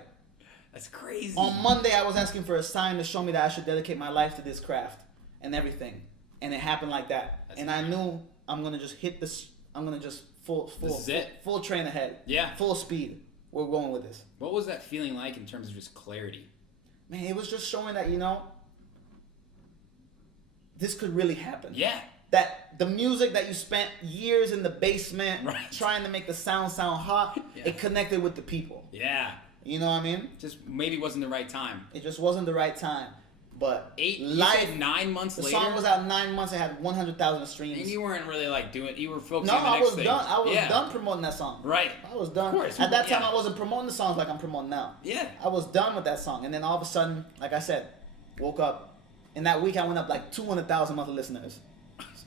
That's crazy. On Monday, I was asking for a sign to show me that I should dedicate my life to this craft and everything. And it happened like that. That's and incredible. I knew I'm going to just hit this. I'm going to just full train ahead. Yeah. Full speed. We're going with this. What was that feeling like in terms of just clarity? Man, it was just showing that, this could really happen. Yeah. That the music that you spent years in the basement trying to make the sound hot, it connected with the people. Yeah. You know what I mean? Just maybe wasn't the right time. It just wasn't the right time. But you said 9 months later? The song was out 9 months. It had 100,000 streams. And you weren't really like doing it. You were focusing on the next thing. I was done promoting that song. Right. I was done. Of course. At that time, I wasn't promoting the songs like I'm promoting now. Yeah. I was done with that song. And then all of a sudden, like I said, woke up. In that week, I went up like 200,000 monthly listeners.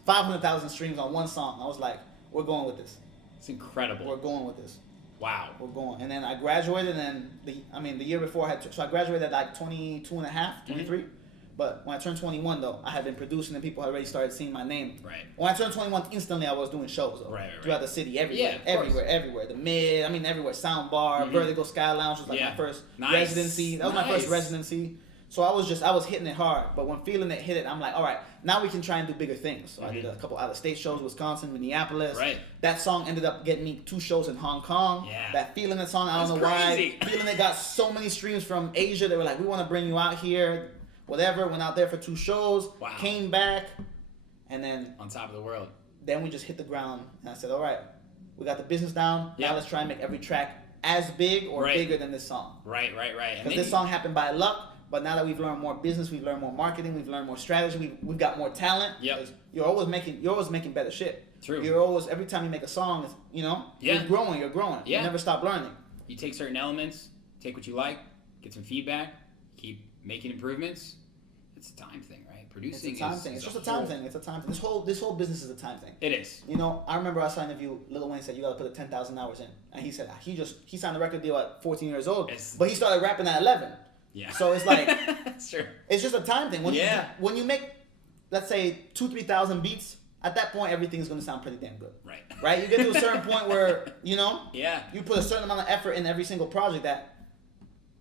500,000 streams on one song. I was like, we're going with this. It's incredible. We're going with this. Wow. We're going. And then I graduated, and the year before so I graduated at like 22 and a half, 23. Mm-hmm. But when I turned 21, though, I had been producing, and people had already started seeing my name. Right. When I turned 21, instantly I was doing shows, though. Right. Throughout the city, everywhere. Yeah, everywhere. The Mid, everywhere. Soundbar, Vertigo Sky Lounge was like my first residency. That was my first residency. So I was hitting it hard. But when Feeling It hit it, I'm like, all right, now we can try and do bigger things. So I did a couple out-of-state shows, Wisconsin, Minneapolis. Right. That song ended up getting me 2 shows in Hong Kong. Yeah. That Feeling It song, I don't know crazy. why. Feeling It got so many streams from Asia. They were like, we want to bring you out here. Whatever, went out there for 2 shows, came back, and then on top of the world. Then we just hit the ground, and I said, all right, we got the business down. Now let's try and make every track as big or bigger than this song. Right. Because this song happened by luck, but now that we've learned more business, we've learned more marketing, we've learned more strategy, we've got more talent. Yep. You're always making better shit. True. You're always, every time you make a song, you're growing. Yeah. You never stop learning. You take certain elements, take what you like, get some feedback, keep making improvements. It's a time thing, right? Producing it's a time thing. It's just a time thing. It's a time thing. This whole business is a time thing. It is. I remember I saw an interview. Lil Wayne said you got to put 10,000 hours in, and he said he signed a record deal at 14 years old, but he started rapping at 11. Yeah. So it's like sure. It's just a time thing. When you make, let's say 2,000-3,000 beats, at that point everything's gonna sound pretty damn good. Right. Right. You get to a certain point where you put a certain amount of effort in every single project that.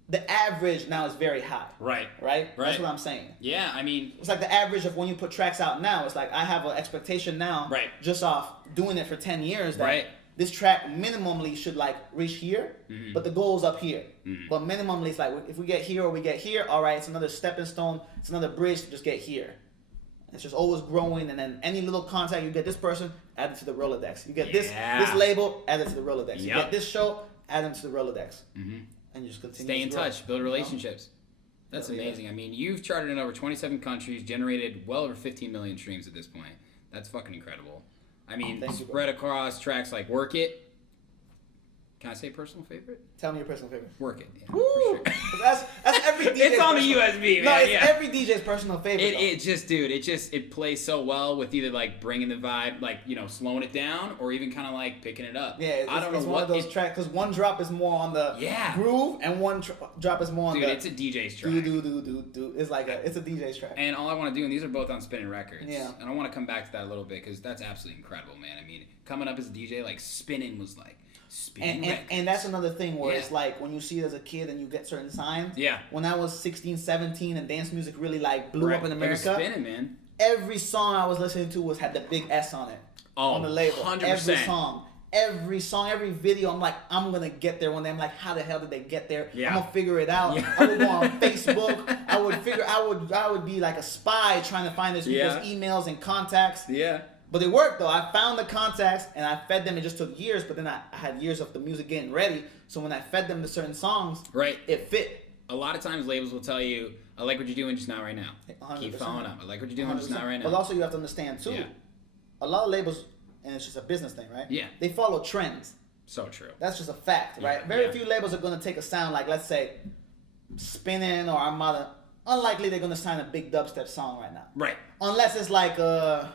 The average now is very high. Right. That's what I'm saying. Yeah, it's like the average of when you put tracks out now. It's like I have an expectation now, just off doing it for 10 years, that this track minimally should like reach here, but the goal's up here. But minimally, it's like if we get here or we get here, all right, it's another stepping stone, it's another bridge to just get here. It's just always growing, and then any little contact, you get this person, add it to the Rolodex. You get this label, add it to the Rolodex. You get this show, add them to the Rolodex. And you just continue. Stay in touch, build relationships. That's amazing. I mean, you've charted in over 27 countries, generated well over 15 million streams at this point. That's fucking incredible. I mean, spread across tracks like Work It. Can I say personal favorite? Tell me your personal favorite. Work It. Yeah, Woo! for sure. That's every DJ's It's on the personal- USB, man. No, it's yeah. every DJ's personal favorite. It plays so well with either like bringing the vibe, like, you know, slowing it down, or even kind of like picking it up. Yeah, I don't know it's one what of those tracks, because one drop is more on the groove, and one drop is more on Dude, the... it's a DJ's track. Do. It's like it's a DJ's track. And all I want to do, and these are both on Spinning Records. Yeah. And I want to come back to that a little bit, because that's absolutely incredible, man. I mean, coming up as a DJ, like, spinning was like... And that's another thing where it's like when you see it as a kid and you get certain signs. Yeah. When I was 16, 17 and dance music really like blew up in America. It was spinning, man. Every song I was listening to had the big S on it. Oh, on the label. 100%. Every song, every video, I'm like, I'm gonna get there one day. I'm like, how the hell did they get there? Yeah. I'm gonna figure it out. Yeah. I would go on Facebook. I would be like a spy trying to find these people's emails and contacts. Yeah. But it worked though. I found the contacts and I fed them. It just took years, but then I had years of the music getting ready. So when I fed them to certain songs, it fit. A lot of times labels will tell you, I like what you're doing just now right now. 100%. Keep following up. I like what you're doing just now right now. But also you have to understand too, a lot of labels, and it's just a business thing, right? Yeah. They follow trends. So true. That's just a fact, right? Very few labels are going to take a sound like, let's say, Spinning or Armada. Unlikely they're going to sign a big dubstep song right now. Right. Unless it's like a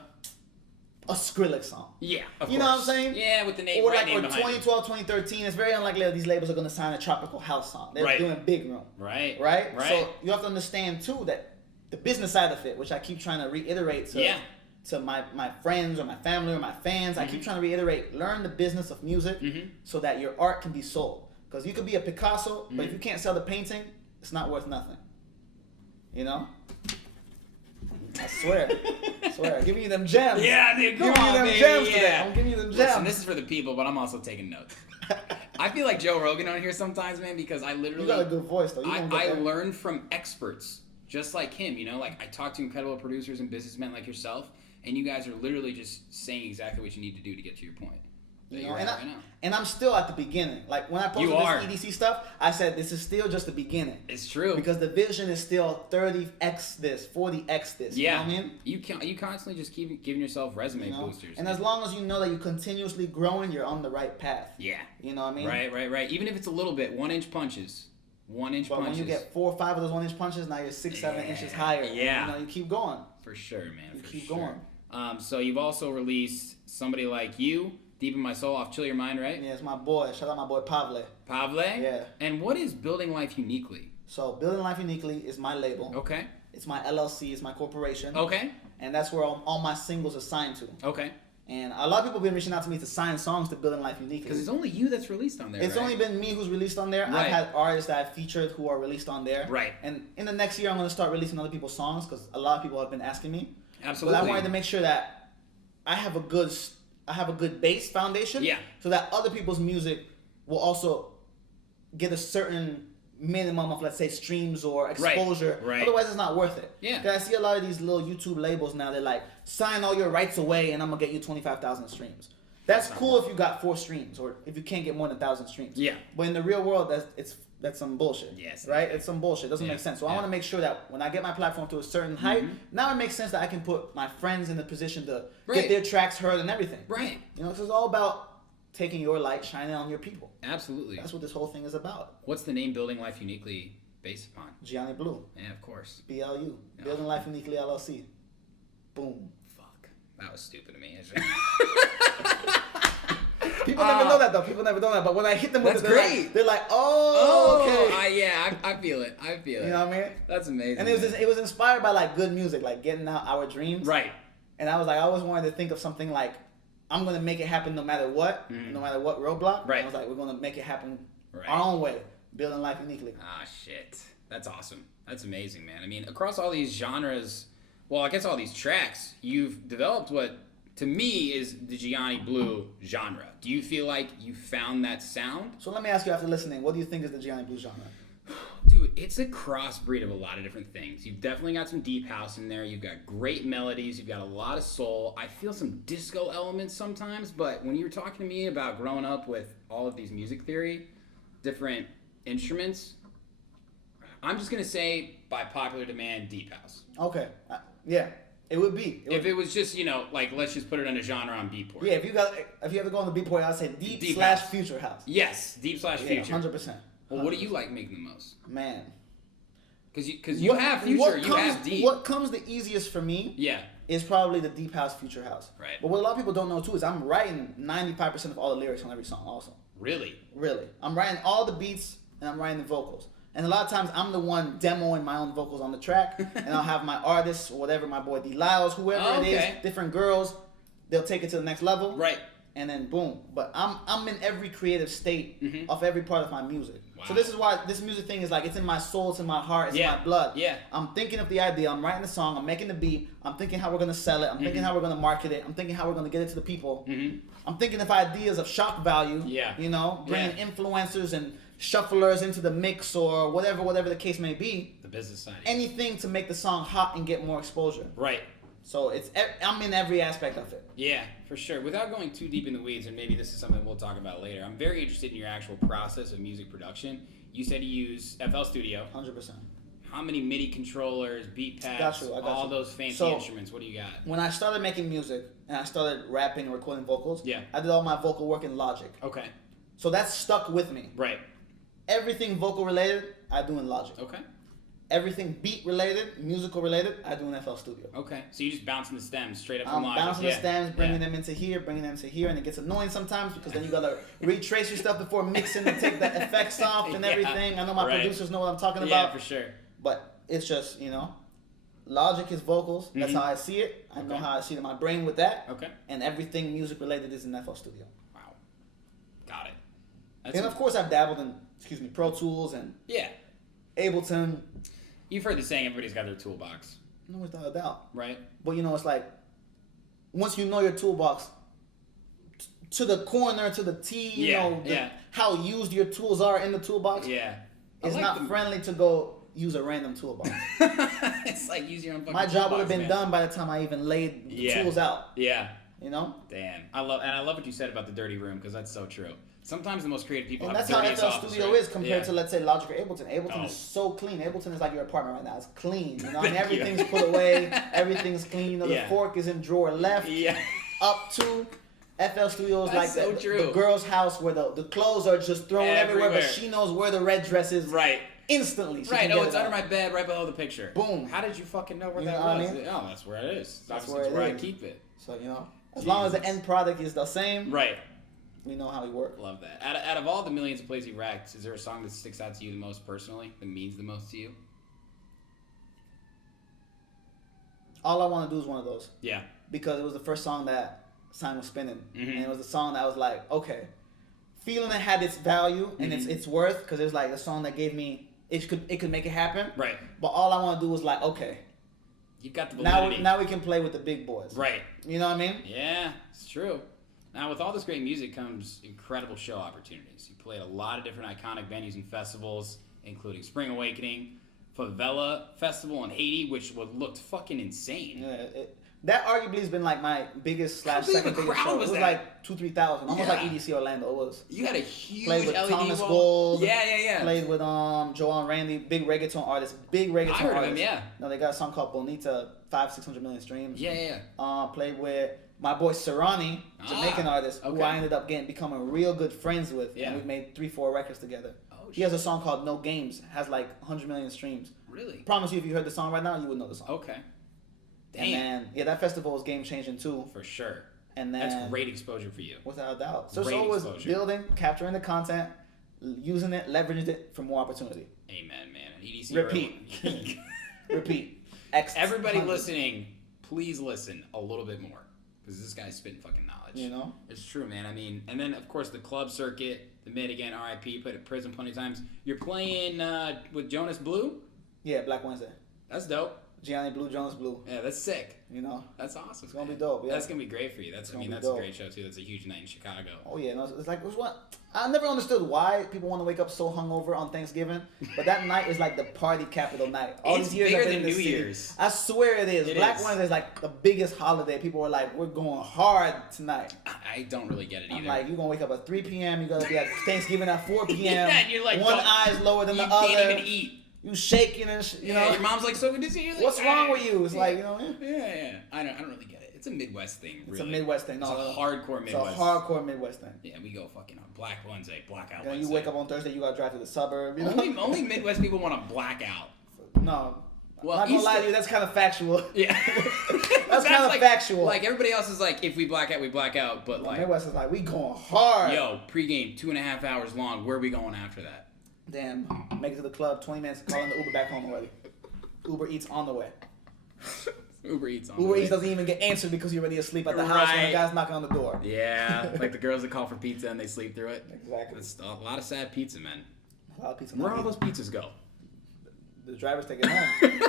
Skrillex song. Yeah, of You course. know what I'm saying? Yeah, with the name or right like name or behind 2012, 2013, it's very unlikely that these labels are going to sign a tropical house song. They're doing big room. Right. Right? So you have to understand too that the business side of it, which I keep trying to reiterate to my friends or my family or my fans, I keep trying to reiterate, learn the business of music so that your art can be sold. Because you could be a Picasso, but if you can't sell the painting, it's not worth nothing. You know? I swear. I'm giving you them gems. Yeah, dude, come giving on, you them baby. gems Yeah. today. I'm giving you them gems. Listen, this is for the people, but I'm also taking notes. I feel like Joe Rogan on here sometimes, man, because I literally... You got a good voice, though. I learn from experts just like him, you know? Like, I talk to incredible producers and businessmen like yourself, and you guys are literally just saying exactly what you need to do to get to your point. You know, and I'm still at the beginning. Like when I posted this EDC stuff, I said this is still just the beginning. It's true. Because the vision is still 30x this, 40x this. Yeah. You know what I mean? You constantly just keep giving yourself resume boosters. And as long as you know that you're continuously growing, you're on the right path. Yeah. You know what I mean? Right. Even if it's a little bit, 1-inch punches. 1-inch but punches. When you get 4 or 5 of those 1-inch punches, now you're 6, 7 inches higher. Yeah. You know, you keep going. For sure, man. You keep going. So you've also released Somebody Like You, Deep in My Soul off Chill Your Mind, right? Yeah, it's my boy. Shout out my boy Pavle. Pavle? Yeah. And what is Building Life Uniquely? So Building Life Uniquely is my label. Okay. It's my LLC. It's my corporation. Okay. And that's where all my singles are signed to. Okay. And a lot of people have been reaching out to me to sign songs to Building Life Uniquely. Because it's only you that's released on there, It's only been me who's released on there. Right. I've had artists that I've featured who are released on there. Right. And in the next year, I'm going to start releasing other people's songs because a lot of people have been asking me. Absolutely. But I wanted to make sure that I have a good base foundation. Yeah. So that other people's music will also get a certain minimum of, let's say, streams or exposure. Right. Otherwise, it's not worth it. Yeah. Because I see a lot of these little YouTube labels now. They're like, sign all your rights away, and I'm gonna get you 25,000 streams. That's cool if you got 4 streams, or if you can't get more than 1,000 streams. Yeah. But in the real world, that's some bullshit. Yes. Right? It's some bullshit. It doesn't make sense. So I want to make sure that when I get my platform to a certain height, now it makes sense that I can put my friends in the position to get their tracks heard and everything. Right. You know, it's all about taking your light, shining on your people. Absolutely. That's what this whole thing is about. What's the name Building Life Uniquely based upon? Gianni Blu. Yeah, of course. BLU. Building Life Uniquely LLC. Boom. Fuck. That was stupid of me. People never know that though. People never know that. But when I hit them with That's it, great. they're like, oh, okay. I feel it. You know what I mean? That's amazing. And it was inspired by like good music, like Getting Out Our Dreams. Right. And I was like, I always wanted to think of something like, I'm gonna make it happen no matter what, no matter what roadblock. Right. And I was like, we're gonna make it happen our own way, Building Life Uniquely. Ah, shit. That's awesome. That's amazing, man. I mean, across all these genres, well, I guess all these tracks, you've developed what, to me, is the Gianni Blu genre. Do you feel like you found that sound? So let me ask you, after listening, what do you think is the Gianni Blu genre? Dude, it's a crossbreed of a lot of different things. You've definitely got some deep house in there. You've got great melodies. You've got a lot of soul. I feel some disco elements sometimes, but when you were talking to me about growing up with all of these music theory, different instruments, I'm just going to say by popular demand, deep house. Okay. Yeah. It would be. If it was just, like, let's just put it in a genre on Beatport. Yeah, if you have to go on the Beatport, I'd say deep / house. future house. Yes, deep / Yeah, future. 100%. Well, what do you like making the most? Man. Because you have future, you have deep. What comes the easiest for me is probably the deep house, future house. Right. But what a lot of people don't know too is I'm writing 95% of all the lyrics on every song also. Really? Really. I'm writing all the beats and I'm writing the vocals. And a lot of times I'm the one demoing my own vocals on the track, and I'll have my artists or whatever, my boy D. Lyles, whoever it is, different girls, they'll take it to the next level. Right. And then boom. But I'm in every creative state of every part of my music. Wow. So this is why this music thing is like, it's in my soul, it's in my heart, it's in my blood. Yeah. I'm thinking of the idea, I'm writing the song, I'm making the beat, I'm thinking how we're gonna sell it, I'm thinking how we're gonna market it, I'm thinking how we're gonna get it to the people. I'm thinking of ideas of shock value. Yeah. Bringing influencers and shufflers into the mix or whatever the case may be. The business side. Anything to make the song hot and get more exposure. Right. So I'm in every aspect of it. Yeah, for sure. Without going too deep in the weeds, and maybe this is something we'll talk about later, I'm very interested in your actual process of music production. You said you use FL Studio. 100%. How many MIDI controllers, beat pads, I got all you. those fancy So, instruments? What do you got? When I started making music and I started rapping and recording vocals, Yeah. I did all my vocal work in Logic. Okay. So that's stuck with me. Right. Everything vocal related, I do in Logic. Okay. Everything beat related, musical related, I do in FL Studio. Okay. So you just bouncing the stems straight up I'm from Logic. bouncing the stems, bringing them into here, and it gets annoying sometimes because then you gotta retrace your stuff before mixing to take the effects off and everything. I know my producers know what I'm talking about. Yeah, for sure. But it's just, Logic is vocals. That's how I see it. I know how I see it in my brain with that. Okay. And everything music related is in FL Studio. Wow. Got it. And of course I've dabbled in, Pro Tools and Ableton. You've heard the saying, everybody's got their toolbox. No, without a doubt. Right. But it's like, once you know your toolbox to the corner, to the T, how used your tools are in the toolbox. Yeah. It's not friendly to go use a random toolbox. It's like use your own fucking My job would have toolbox, been man. done by the time I even laid the tools out. Yeah. Damn. I love what you said about the dirty room, because that's so true. Sometimes the most creative people And have that's the how dirtiest FL office, Studio right? is compared to, let's say, Logic or Ableton. Ableton is so clean. Ableton is like your apartment right now. It's clean. Everything's put away. Everything's clean. The fork is in drawer left. Yeah. Up to FL Studio is That's like so the girl's house where the clothes are just thrown everywhere, but she knows where the red dress is. Right. Instantly. Right. Oh, it's under my bed, right below the picture. Boom. How did you fucking know where You that know what was? I mean? Oh, that's where it is. That's where where I it is. keep it. So as long as the end product is the same, right? We know how we work. Love that. Out of all the millions of plays you've racked, is there a song that sticks out to you the most personally, that means the most to you? All I Want to Do is one of those. Yeah. Because it was the first song that Simon was spinning. And it was the song that was like, okay. Feeling it had its value and its worth, because it was like the song that gave me, it could make it happen. Right. But all I Want to Do was like, okay. You've got the validity. Now we can play with the big boys. Right. You know what I mean? Yeah, it's true. Now, with all this great music comes incredible show opportunities. You played a lot of different iconic venues and festivals, including Spring Awakening, Favela Festival in Haiti, which looked fucking insane. Yeah, that arguably has been like my biggest / second biggest show. It was that? like 2,000-3,000, almost like EDC Orlando. It was. You had a huge played with LED Thomas wall. Gold. Yeah. Played with Joel and Randy, big reggaeton artists, I heard of him, yeah. No, they got a song called Bonita, 500-600 million streams. Yeah. Played with my boy Serrani, Jamaican artist, who I ended up becoming real good friends with. Yeah. And we've made 3-4 records together. Oh, he has a song called No Games, has like 100 million streams. Really? Promise you, if you heard the song right now, you would know the song. Okay. Damn. And then, that festival was game changing too. For sure. And then that's great exposure for you. Without a doubt. So Great was exposure. building, capturing the content, using it, leveraging it for more opportunity. Amen, man. EDC Repeat. Repeat. Everybody listening, please listen a little bit more, because this guy's spitting fucking knowledge. It's true, man. I mean, and then of course the club circuit, the mid again, RIP, played at Prison plenty of times. You're playing with Jonas Blue? Yeah, Black Wednesday. That's dope. Gianni Blu, Jonas Blue. Yeah, that's sick. That's awesome. It's gonna be dope. Yeah, that's gonna be great for you. That's a dope. great show too. That's a huge night in Chicago. Oh yeah, it's like I never understood why people want to wake up so hungover on Thanksgiving, but that night is like the party capital night. All It's these years bigger I've been than in the New city. Year's. I swear it is. Black Wednesday is like the biggest holiday. People are like, we're going hard tonight. I don't really get it either. I'm like, you're gonna wake up at 3 p.m. You gotta be at Thanksgiving at 4 p.m. Yeah, and you're like, one eye's lower than the other. You can't even eat. you shaking and you know. Your mom's like, so good to see you. Like, What's wrong with you? It's like, you know. Yeah. I don't really get it. It's a Midwest thing. Really. It's a Midwest thing. No, it's a hardcore Midwest. It's a hardcore Midwest thing. Yeah, we go fucking on Black Wednesday, blackout And Wednesday. you wake up on Thursday, you gotta drive to the suburb. You know? Only Midwest people want to black out. No. Well, I'm not gonna lie to you, that's kind of factual. Yeah. That's kind of like, factual. Like, everybody else is like, if we black out, we black out. But, like, Midwest is like, we going hard. Yo, pregame, 2.5 hours long. Where are we going after that? Damn. Make it to the club, 20 minutes, calling the Uber back home already. Uber Eats on the way. Uber Eats on Uber the way. Eats doesn't even get answered because you're already asleep at the house when the Right. guy's knocking on the door. Yeah, like the girls that call for pizza and they sleep through it. Exactly. It's a lot of sad pizza, man. A lot of pizza. Where all those pizzas go? The drivers take it home.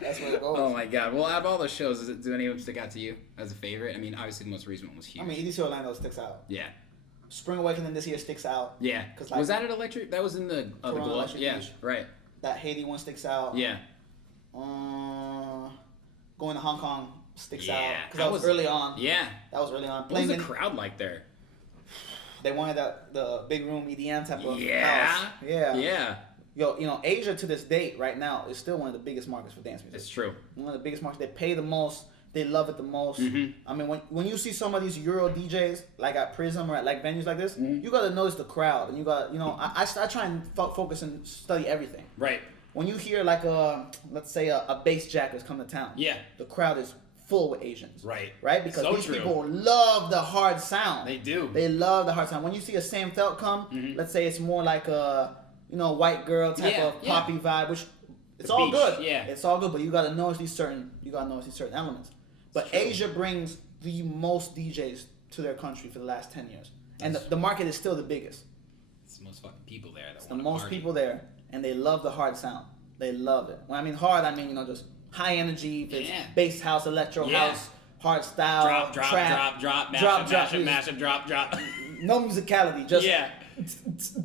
That's where it goes. Oh my god. Well, out of all those shows, do any of them stick out to you as a favorite? I mean, obviously the most recent one was huge. I mean, EDC Orlando sticks out. Yeah. Spring Awakening this year sticks out. Yeah. 'Cause, like, was that at Electric? That was in the Corona Glow? Electric Yeah, Beach. right. That Haiti one sticks out. Yeah. Going to Hong Kong sticks out. Yeah. Because that was early on. Yeah. That was early on. What was the in- crowd like there? They wanted the big room EDM type of Yeah. house. Yeah. Yeah. Yo, you know, Asia to this date right now is still one of the biggest markets for dance music. It's true. One of the biggest markets. They pay the most. They love it the most. Mhm. I mean, when you see some of these Euro DJs like at Prism or at like venues like this, Mm-hmm. you gotta notice the crowd, and you got, you know, I try and focus and study everything. Right. When you hear like let's say a bass jackers come to town, Yeah. the crowd is full with Asians. Right. Right? Because So these true. people love the hard sound. They do. They love the hard sound. When you see a Sam Felt come, let's say it's more like a, you know, white girl type Yeah, of yeah. poppy vibe, which it's The all beach, good. yeah. It's all good, but you gotta notice these certain elements. But true. Asia brings the most DJs to their country for the last 10 years. And the market is still the biggest. It's the most fucking people there. The most people there, and they love the hard sound. They love it. When I mean hard, I mean, you know, just high energy, if it's Yeah. bass house, electro Yeah. house, hard style, Drop, drop, trap, drop, mash drop, up, drop, mash up, mash up, drop, drop. no musicality, just Yeah.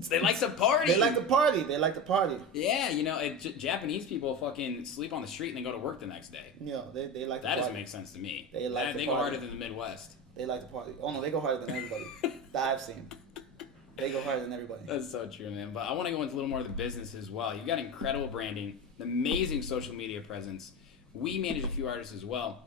They like to party. They like to party. They like to party. Yeah, you know, Japanese people fucking sleep on the street and then go to work the next day. You know, they like to That party. doesn't make sense to me. They like to They go party. harder than the Midwest. They like to party. Oh no, they go harder than everybody that I've seen. They go harder than everybody. That's so true, man. But I want to go into a little more of the business as well. You've got incredible branding, amazing social media presence. We manage a few artists as well.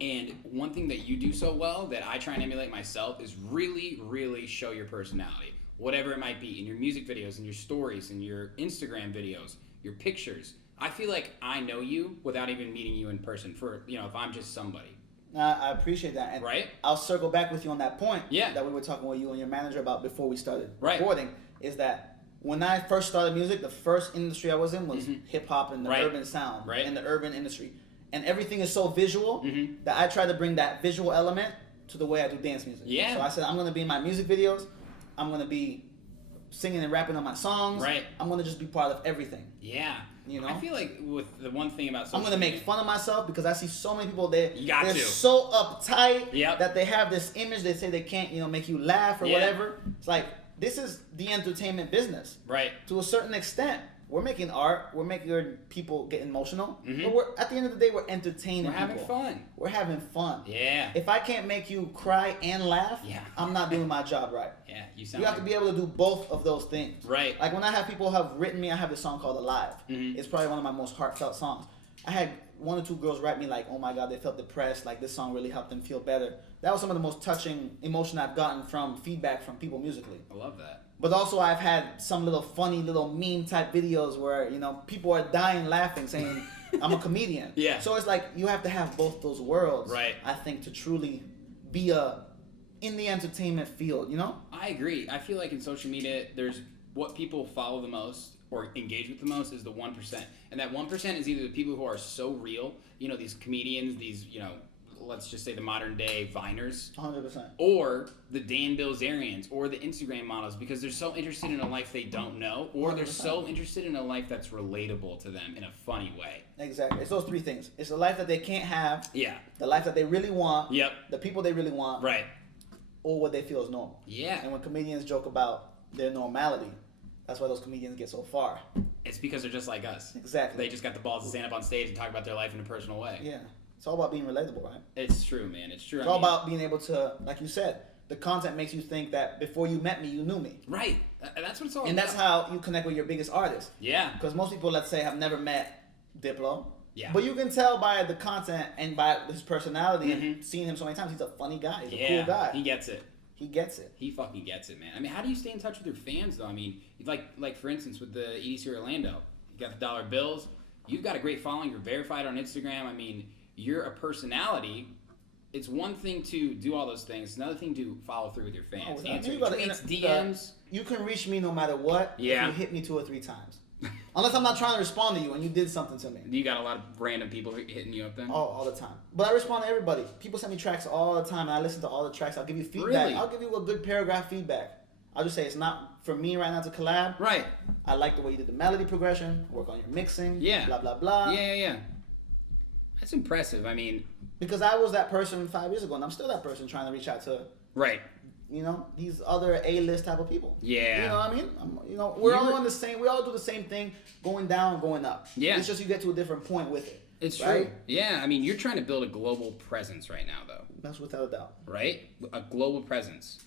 And one thing that you do so well that I try and emulate myself is really, really show your personality. Whatever it might be, in your music videos, in your stories, in your Instagram videos, your pictures. I feel like I know you without even meeting you in person for, you know, if I'm just somebody. I appreciate that. And Right? I'll circle back with you on that point Yeah. that we were talking with you and your manager about before we started Right. recording, is that when I first started music, the first industry I was in was hip hop and the Right. urban sound Right. and the urban industry. And everything is so visual Mhm. that I try to bring that visual element to the way I do dance music. Yeah. So I said, I'm going to be in my music videos. I'm going to be singing and rapping on my songs. Right. I'm going to just be part of everything. Yeah. You know? I feel like with the one thing about social I'm gonna make media- fun of myself because I see so many people You got they're to. so uptight Yep. that they have this image. They say they can't, you know, make you laugh or Yeah. whatever. It's like this is the entertainment business Right. to a certain extent. We're making art. We're making people get emotional. Mhm. But we're at the end of the day, we're entertaining. We're having people. fun. We're having fun. Yeah. If I can't make you cry and laugh, Yeah. I'm not doing my job right. Yeah. You sound You have to be able to do both of those things. Right. Like when I have people have written me, I have this song called Alive. Mhm. It's probably one of my most heartfelt songs. I had one or two girls write me like, oh my God, they felt depressed. Like this song really helped them feel better. That was some of the most touching emotion I've gotten from feedback from people musically. I love that. But also I've had some little funny little meme type videos where, you know, people are dying laughing saying I'm a comedian. Yeah. So it's like you have to have both those worlds. Right. I think to truly be in the entertainment field, you know? I agree. I feel like in social media, there's what people follow the most or engage with the most is the 1%. And that 1% is either the people who are so real, you know, these comedians, these, you know, let's just say the modern day Viners, 100%. or the Dan Bilzerians, or the Instagram models, because they're so interested in a life they don't know, or they're 100%. so interested in a life that's relatable to them in a funny way. Exactly. It's those three things. It's the life that they can't have, Yeah. the life that they really want, Yep. the people they really want, Right. or what they feel is normal. Yeah. And when comedians joke about their normality, that's why those comedians get so far. It's because they're just like us. Exactly. They just got the balls to stand up on stage and talk about their life in a personal way. Yeah. It's all about being relatable, right? It's true, man. It's true. It's all about being able to, like you said, the content makes you think that before you met me, you knew me. Right. That's what it's all And about. that's how you connect with your biggest artist. Yeah. Because most people, let's say, have never met Diplo. Yeah. But you can tell by the content and by his personality and seeing him so many times, he's a funny guy. He's a cool guy. He gets it. He gets it. He fucking gets it, man. I mean, how do you stay in touch with your fans, though? I mean, like for instance, with the EDC Orlando, you got the dollar bills. You've got a great following. You're verified on Instagram. I mean, you're a personality. It's one thing to do all those things. It's another thing to follow through with your fans. Answer tweets, DMs. You can reach me no matter what. Yeah. If you hit me 2 or 3 times. Unless I'm not trying to respond to you and you did something to me. You got a lot of random people hitting you up then? All the time. But I respond to everybody. People send me tracks all the time, and I listen to all the tracks. I'll give you feedback. Really? I'll give you a good paragraph feedback. I'll just say it's not for me right now to collab. Right. I like the way you did the melody progression. Work on your mixing. Yeah. Blah, blah, blah. Yeah. That's impressive. I mean... Because I was that person 5 years ago, and I'm still that person trying to reach out to... Right. These other A-list type of people. Yeah. You know what I mean? We're all on the same. We all do the same thing, going down, going up. Yeah. It's just you get to a different point with it. It's right? true. Yeah. I mean, you're trying to build a global presence right now, though. That's without a doubt. Right? A global presence.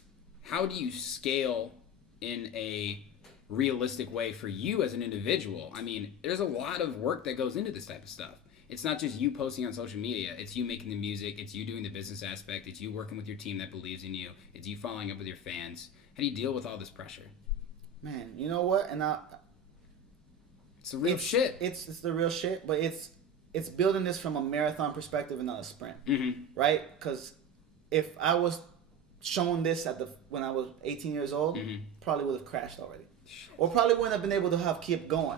How do you scale in a realistic way for you as an individual? I mean, there's a lot of work that goes into this type of stuff. It's not just you posting on social media. It's you making the music. It's you doing the business aspect. It's you working with your team that believes in you. It's you following up with your fans. How do you deal with all this pressure? Man, you know what? And it's the real shit. It's the real shit, but it's building this from a marathon perspective and not a sprint, right? Because if I was shown this when I was 18 years old, probably would have crashed already, or probably wouldn't have been able to have kept going.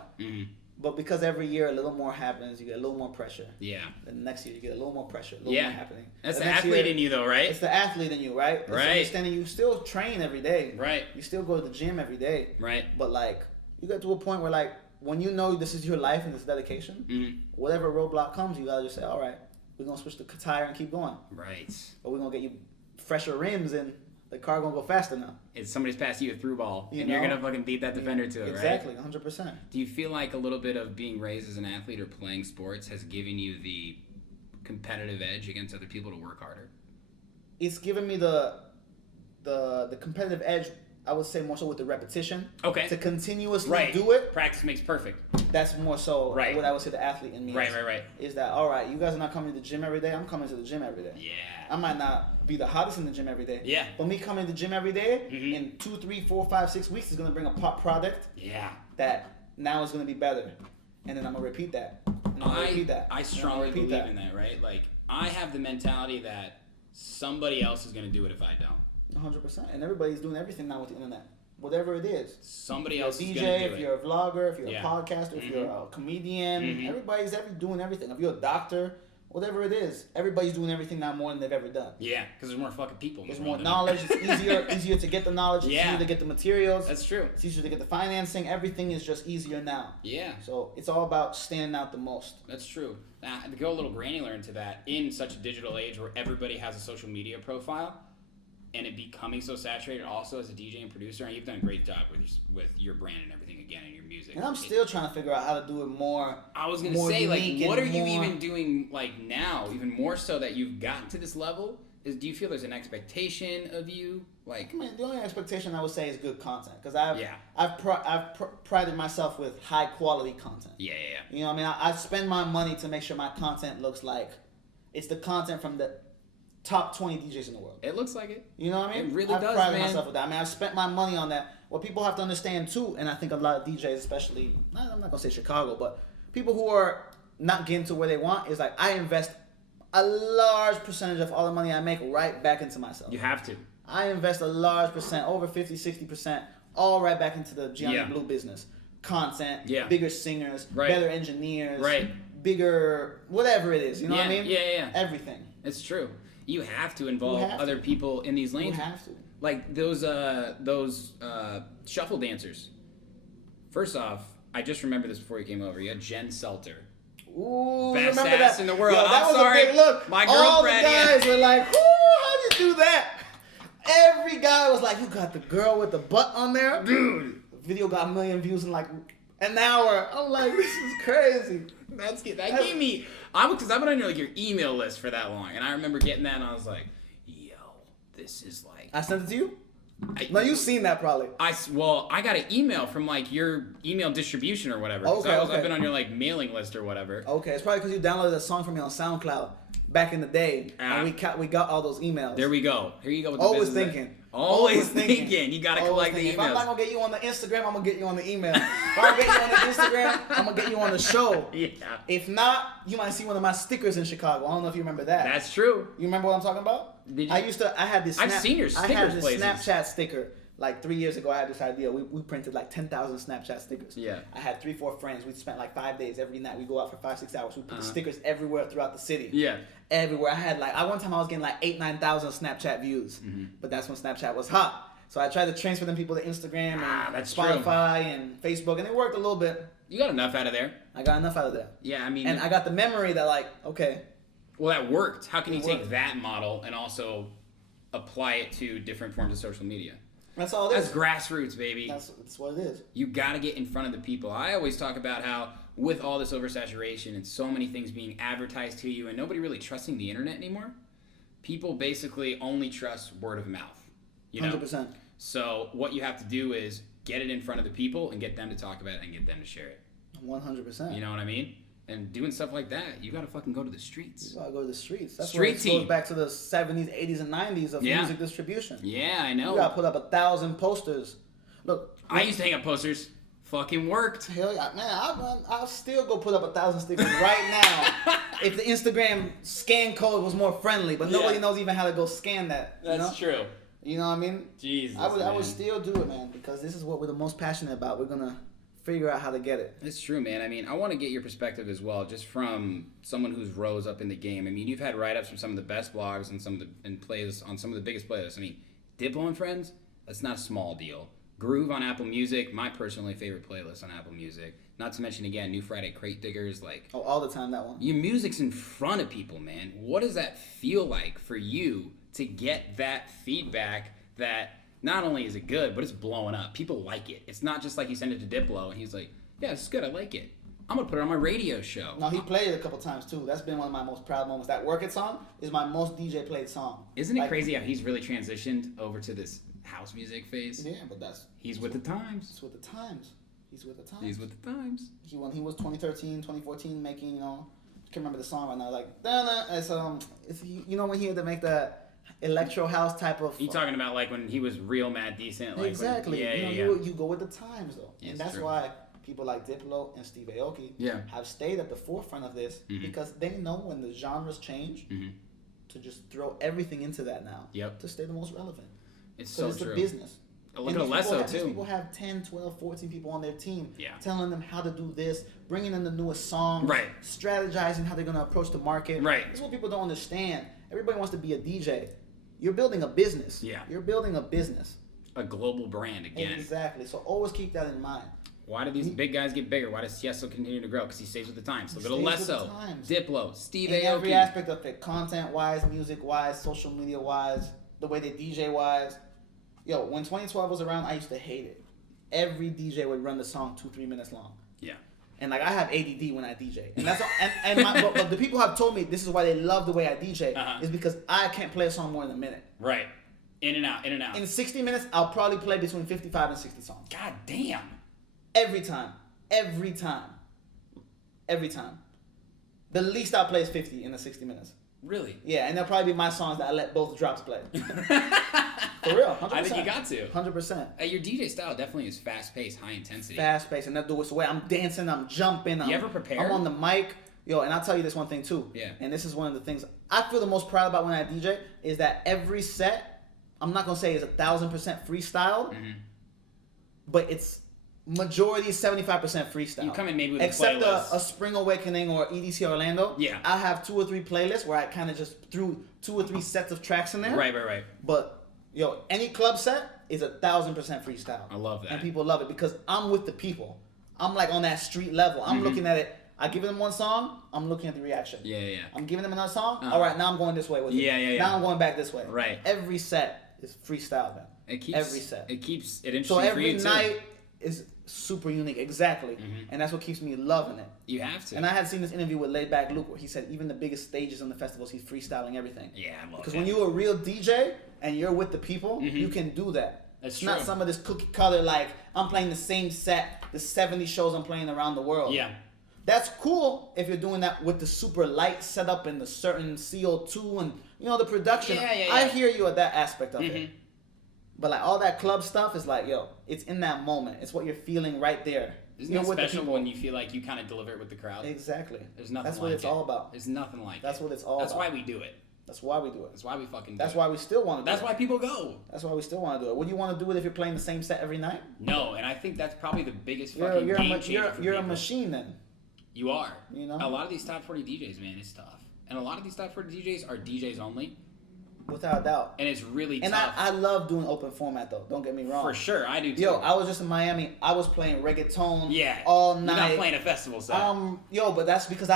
But because every year a little more happens, you get a little more pressure. Yeah. Then next year you get a little more pressure, a little more happening. That's the athlete in you, though, right? It's the athlete in you, right? It's understanding you still train every day. Right. You still go to the gym every day. Right. But you get to a point where when you know this is your life and this dedication, whatever roadblock comes, you gotta just say, all right, we're gonna switch the tire and keep going. Right. But we're gonna get you fresher rims and the car gonna go faster now. It's somebody's passing you a through ball, and you're gonna fucking beat that defender to it, exactly, right? Exactly, 100%. Do you feel like a little bit of being raised as an athlete or playing sports has given you the competitive edge against other people to work harder? It's given me the competitive edge. I would say more so with the repetition. Okay. To continuously do it. Practice makes perfect. That's more so what I would say the athlete in me Right. Is that, all right, you guys are not coming to the gym every day. I'm coming to the gym every day. Yeah. I might not be the hottest in the gym every day. Yeah. But me coming to the gym every day in 2, 3, 4, 5, 6 weeks is going to bring a pop product. Yeah. That now is going to be better. And then I'm going to repeat that. I strongly believe in that, right? I have the mentality that somebody else is going to do it if I don't. 100%. And everybody's doing everything now with the internet. Whatever it is. Somebody else is DJ, going to do it. if you're a vlogger, if you're a podcaster, if you're a comedian, everybody's doing everything. If you're a doctor, whatever it is, everybody's doing everything now more than they've ever done. Yeah, because there's more fucking people. There's more knowledge. It's easier to get the knowledge. It's easier to get the materials. That's true. It's easier to get the financing. Everything is just easier now. Yeah. So it's all about standing out the most. That's true. To go a little granular into that, in such a digital age where everybody has a social media profile, and it becoming so saturated also as a DJ and producer, and you've done a great job with your brand and everything again and your music. And I'm still trying to figure out how to do it more. I was going to say, what are you even doing now, even more so that you've gotten to this level? Do you feel there's an expectation of you? I mean, the only expectation I would say is good content, because I've prided myself with high quality content. Yeah. You know what I mean? I spend my money to make sure my content looks like it's the content from the top 20 DJs in the world. It looks like it. You know what I mean? It really does, man. I've prided myself with that. I mean, I've spent my money on that. What people have to understand too, and I think a lot of DJs, especially, I'm not gonna say Chicago, but people who are not getting to where they want, is I invest a large percentage of all the money I make right back into myself. You have to. I invest a large percent, over 50, 60%, all right back into the Gianni Blu business. Content, bigger singers, better engineers, bigger, whatever it is. You know what I mean? Yeah. Everything. It's true. You have to involve other people in these lanes. You have to. Like those shuffle dancers. First off, I just remember this before you came over. You had Jen Selter. Ooh, best remember ass that? in the world. Yo, that I'm was sorry. A big look. My girlfriend. All the guys were like, how'd you do that? Every guy was like, you got the girl with the butt on there? Dude. The video got 1 million views in an hour. I'm like, this is crazy. That gave me, because I've been on your email list for that long, and I remember getting that, and I was like, yo, this is like. I sent it to you? No, you've seen that probably. I got an email from like your email distribution or whatever. Okay, I've been on your like mailing list or whatever. Okay, it's probably because you downloaded a song from me on SoundCloud back in the day, and we got all those emails. There we go. Here you go with the Always business. thinking. Always thinking. You gotta collect the emails. If I'm not gonna get you on the Instagram, I'm gonna get you on the email. If I'm gonna get you on the Instagram, I'm gonna get you on the show. Yeah. If not, you might see one of my stickers in Chicago. I don't know if you remember that. That's true. You remember what I'm talking about? I had this. I've seen your stickers I had this places. Snapchat sticker. Like 3 years ago, I had this idea. We printed like 10,000 Snapchat stickers. Yeah. I had 3-4 friends. We spent like 5 days every night. We go out for 5-6 hours. We put stickers everywhere throughout the city. Yeah. Everywhere. I had like, one time I was getting like 8,000-9,000 Snapchat views. But that's when Snapchat was hot. So I tried to transfer them people to Instagram and that's Spotify and Facebook, and it worked a little bit. You got enough out of there. I got enough out of there. Yeah, I mean. And I got the memory that like, okay. Well, that worked. How can you take worked. that model and also apply it to different forms of social media? That's all it is. That's grassroots, baby. That's what it is. You got to get in front of the people. I always talk about how with all this oversaturation and so many things being advertised to you and nobody really trusting the internet anymore, people basically only trust word of mouth. You know? 100%. So what you have to do is get it in front of the people and get them to talk about it and get them to share it. 100%. You know what I mean? And doing stuff like that, you got to fucking go to the streets. You gotta go to the streets. That's Street where it team. goes back to the 70s, 80s, and 90s of Yeah. music distribution. Yeah, I know. You gotta put up 1,000 posters. Look, I used to hang up posters. Fucking worked. hell yeah, man! I'll still go put up 1,000 stickers right now if the Instagram scan code was more friendly. But nobody knows even how to go scan that. That's true. You know what I mean? Jesus, I man. would still do it, man, because this is what we're the most passionate about. We're gonna figure out how to get it. It's true, man. I mean, I want to get your perspective as well, just from someone who's rose up in the game. I mean, you've had write-ups from some of the best blogs and plays on some of the biggest playlists. I mean, Diplo and Friends, that's not a small deal. Groove on Apple Music, my personally favorite playlist on Apple Music. Not to mention, again, New Friday Crate Diggers. Like, Oh, all the time, that one. your music's in front of people, man. What does that feel like for you to get that feedback that not only is it good, but it's blowing up. People like it. It's not just like you send it to Diplo and he's like, yeah, it's good. I like it. I'm going to put it on my radio show. No, he played it a couple times, too. That's been one of my most proud moments. That Work It song is my most DJ played song. Isn't it Like, crazy how he's really transitioned over to this house music phase? Yeah, but He's with the times. It's with the times. He's with the times. He's with the times. When he was 2013, 2014, making, I can't remember the song right now, like, da-na, it's when he had to make the electro house type of. You talking about like when he was real mad decent? Like Exactly. When, You go with the times, though. Yeah, and it's that's true. why people like Diplo and Steve Aoki have stayed at the forefront of this, because they know when the genres change to just throw everything into that now to stay the most relevant. It's so It's true. a business. Look And at these Alesso, these too. people have 10, 12, 14 people on their team Yeah. telling them how to do this, bringing in the newest songs, Right. strategizing how they're going to approach the market. Right. This is what people don't understand. Everybody wants to be a DJ. You're building a business. Yeah. You're building a business. A global brand again. Exactly. So always keep that in mind. Why do these big guys get bigger? Why does Tiesto continue to grow? Because he stays with the times. Look at Stays with the Alesso, times. Diplo, Steve In every Aoki. aspect of it, content-wise, music-wise, social media-wise, the way they DJ-wise. Yo, when 2012 was around, I used to hate it. Every DJ would run the song 2-3 minutes long. Yeah. And like I have ADD when I DJ, and that's all, but the people have told me this is why they love the way I DJ is because I can't play a song more than a minute. Right. In and out, in and out. In 60 minutes, I'll probably play between 55 and 60 songs. God damn. Every time. Every time. Every time. The least I'll play is 50 in the 60 minutes. Really? Yeah, and they'll probably be my songs that I let both drops play. For real, 100%. I think you got to. 100%. Your DJ style definitely is fast-paced, high intensity. Fast paced, and they'll do it the way I'm dancing, I'm jumping. You ever prepare? I'm on the mic. Yo, and I'll tell you this one thing too. Yeah. And this is one of the things I feel the most proud about when I DJ is that every set, I'm not gonna say is 1,000% freestyled, but it's majority 75% freestyle. You come in maybe with a except playlist. a Spring Awakening or EDC Orlando. Yeah. I have 2 or 3 playlists where I kind of just threw 2 or 3 sets of tracks in there. Right. But yo, any club set is 1,000% freestyle. I love that. And people love it because I'm with the people. I'm like on that street level. I'm looking at it. I give them one song, I'm looking at the reaction. Yeah. I'm giving them another song. All right, now I'm going this way with it. Yeah. Now I'm going back this way. Right. Every set is freestyle, man. It keeps, every set. It keeps it interesting So for every you, too. night is super unique. Exactly. And that's what keeps me loving it. You have to. And I had seen this interview with Laid Back Luke where he said even the biggest stages on the festivals, he's freestyling everything. Yeah, I love Because it. when you're a real DJ and you're with the people, you can do that. That's It's true. not some of this cookie cutter, like, I'm playing the same set, the 70 shows I'm playing around the world. Yeah. That's cool if you're doing that with the super light setup and the certain CO2 and, the production. Yeah. I hear you at that aspect of it. But, like, all that club stuff is like, it's in that moment. It's what you're feeling right there. Isn't You're it with the special people. when you feel like you kind of deliver it with the crowd? Exactly. There's nothing That's like what it's it. all about. There's nothing like That's it. what it's all That's about. why we do it. That's why we do it. That's why we fucking do That's it. why we still want to do That's it. why people go. That's why we still want to do it. Would you want to do it if you're playing the same set every night? No, and I think that's probably the biggest You're, fucking you're, game a, changer you're, for you're a people. machine then. You are. You know? A lot of these top 40 DJs, man, it's tough. And a lot of these top 40 DJs are DJs only, Without a doubt. and it's really And tough. I love doing open format though. Don't get me wrong. For sure, I do too. Yo, I was just in Miami. I was playing reggaeton yeah. all You're night. not playing a festival set. But that's because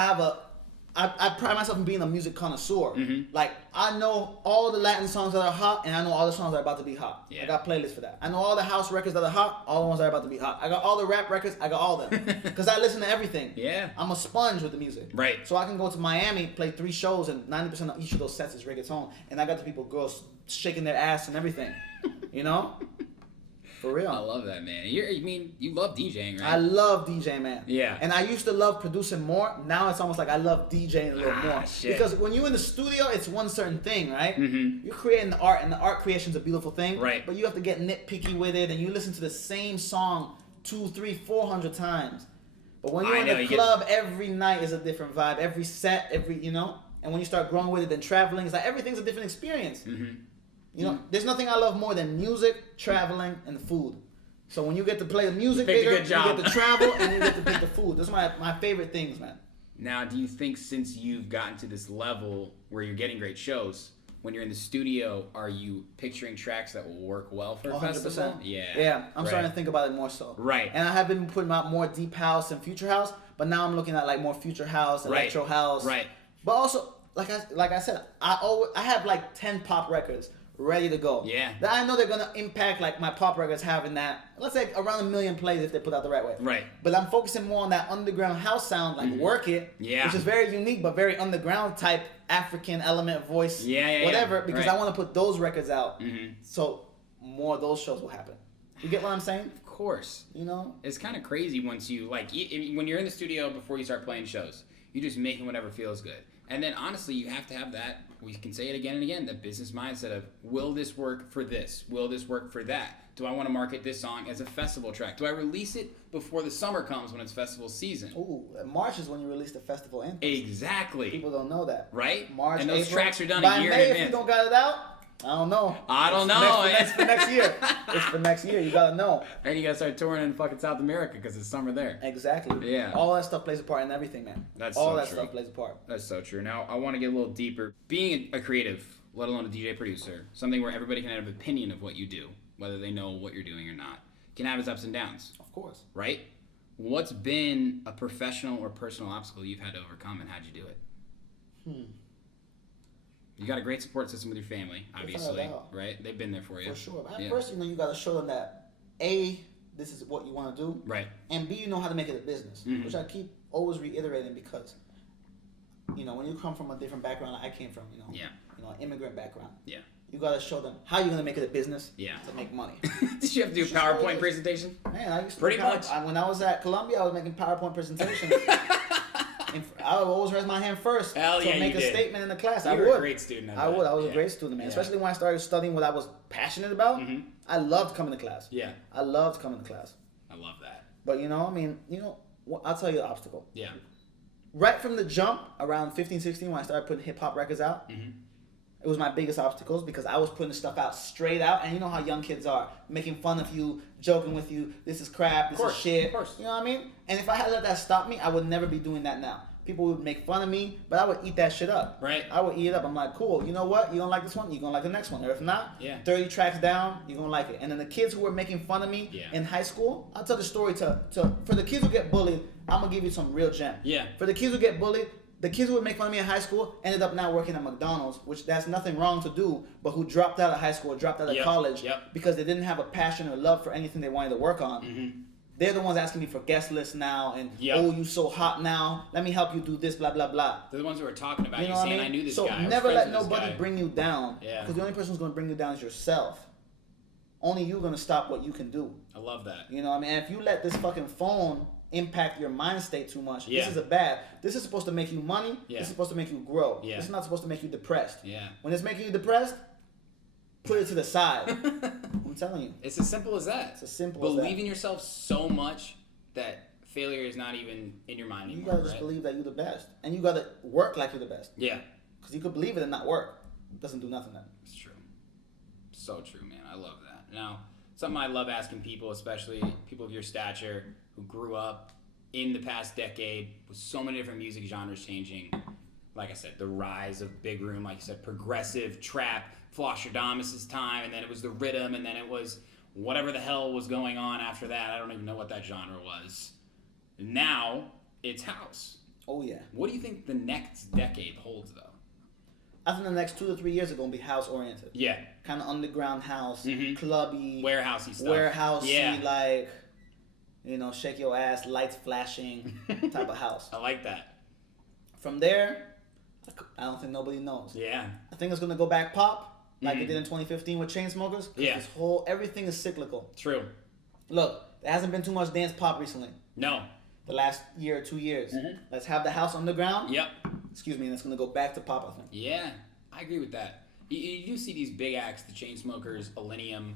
I pride myself in being a music connoisseur. Like, I know all the Latin songs that are hot, and I know all the songs that are about to be hot. Yeah. I got playlists for that. I know all the house records that are hot, all the ones that are about to be hot. I got all the rap records, I got all them. Because I listen to everything. Yeah. I'm a sponge with the music. Right. So I can go to Miami, play 3 shows, and 90% of each of those sets is reggaeton. And I got the people, girls, shaking their ass and everything. You know? For real. I love that, man. You love DJing, right? I love DJing, man. Yeah. And I used to love producing more. Now it's almost like I love DJing a little more. Shit. Because when you're in the studio, it's one certain thing, right? You're creating the art, and the art creation's a beautiful thing. Right. But you have to get nitpicky with it, and you listen to the same song 200, 300, 400 times. But when you're I in know, the you club, every night is a different vibe. Every set, and when you start growing with it, then traveling, it's like everything's a different experience. There's nothing I love more than music, traveling, and food. So when you get to play the music picked a bigger, good job. you get to travel, and you get to pick the food. Those are my favorite things, man. Now, do you think since you've gotten to this level where you're getting great shows, when you're in the studio, are you picturing tracks that will work well for a 100%. festival? Yeah. Yeah, I'm Right. starting to think about it more so. Right. And I have been putting out more deep house and future house, but now I'm looking at like more future house, electro house. Right. But also, like I said, I have like 10 pop records ready to go. Yeah. That I know they're gonna impact like my pop records having that, let's say around 1 million plays if they put out the right way. Right. But I'm focusing more on that underground house sound, like Work It, Yeah. which is very unique but very underground type African element voice, Yeah, whatever, because right. I want to put those records out. So more of those shows will happen. You get what I'm saying? Of course. You know? It's kind of crazy once you, when you're in the studio before you start playing shows, you're just making whatever feels good. And then honestly, you have to have that, we can say it again and again, the business mindset of, will this work for this? Will this work for that? Do I want to market this song as a festival track? Do I release it before the summer comes when it's festival season? Ooh, March is when you release the festival anthem. Exactly. People don't know that. Right? March, And those April. tracks are done By a year May, in if you advance. don't got it out, I don't know. I don't know. It's for next year. It's for next year. You gotta know. And you gotta start touring in fucking South America because it's summer there. Exactly. Yeah. All that stuff plays a part in everything, man. That's all so that true. stuff plays a part. That's so true. Now, I want to get a little deeper. Being a creative, let alone a DJ producer, something where everybody can have an opinion of what you do, whether they know what you're doing or not, can have its ups and downs, Of course. right? What's been a professional or personal obstacle you've had to overcome, and how'd you do it? You got a great support system with your family, obviously, doubt. right? They've been there for you. For sure. But Yeah. first, you gotta show them that A, this is what you want to do, Right. and B, you know how to make it a business, which I keep always reiterating because, when you come from a different background, like I came from, Yeah. an immigrant background. Yeah. You gotta show them how you're gonna make it a businse. Yeah. To make money. Did you have to do a Just what it PowerPoint is. presentation? Man, I used to Pretty do much. When I was at Columbia, I was making PowerPoint presentations. And I would always raise my hand first Hell to yeah, make you a did. statement in the class. You I were would. a great student at I that. would. I was Yeah. a great student, man. Yeah. Especially when I started studying what I was passionate about. I loved coming to class. Yeah. I loved coming to class. I love that. But I'll tell you the obstacle. Yeah. Right from the jump, around 15, 16, when I started putting hip hop records out, it was my biggest obstacles because I was putting the stuff out straight out, and you know how young kids are, making fun of you, joking with you, this is crap, this is shit. Of course. You know what I mean? And if I had let that stop me, I would never be doing that now. People would make fun of me, but I would eat that shit up. Right. I would eat it up. I'm like, cool, you know what? You don't like this one, you're going to like the next one. Or if not, Yeah. 30 tracks down, you're going to like it. And then the kids who were making fun of me Yeah. in high school, I'll tell the story for the kids who get bullied, I'm going to give you some real gem. Yeah. For the kids who get bullied, the kids who would make fun of me in high school ended up now working at McDonald's, which that's nothing wrong to do, but who dropped out of high school or dropped out of Yep, college yep. because they didn't have a passion or love for anything they wanted to work on. They're the ones asking me for guest lists now, and Yep. oh, you so hot now. Let me help you do this, blah blah blah. They're the ones who are talking about you, You know what saying, I mean? I knew this so guy. I was never friends let with this nobody guy. bring you down. Yeah. Because the only person who's going to bring you down is yourself. Only you're going to stop what you can do. I love that. You know what I mean? And if you let this fucking phone impact your mind state too much, Yeah. this is a bad. This is supposed to make you money. Yeah. This is supposed to make you grow. Yeah. This is not supposed to make you depressed. Yeah. When it's making you depressed, put it to the side. I'm telling you. It's as simple as that. It's as simple as that. Believe in yourself so much that failure is not even in your mind You anymore. gotta just right? believe that you're the best. And you gotta work like you're the best. Yeah, Because you could believe it and not work. It doesn't do nothing then. it's true. So true, man. I love that. Now, something I love asking people, especially people of your stature who grew up in the past decade with so many different music genres changing. Like I said, the rise of big room, like you said, progressive trap, Flosstradamus' time, and then it was the rhythm, and then it was whatever the hell was going on after that. I don't even know what that genre was. Now it's house. Oh yeah. What do you think the next decade holds, though? I think the next 2 to 3 years are gonna be house oriented. Yeah, Kind of underground house, Mhm. clubby, warehousey stuff. warehousey, Yeah, like, you know, shake your ass, lights flashing type of house. I like that. From there, I don't think nobody knows. Yeah, I think it's gonna go back pop like Mhm. it did in 2015 with Chainsmokers. 'Cause Yeah. This whole everything is cyclical. true. Look, there hasn't been too much dance pop recently. No. The last year or 2 years. Mhm. Let's have the house underground. Yep. Excuse me, and it's gonna go back to pop. I think. Yeah, I agree with that. You do see these big acts, the Chainsmokers, Millennium,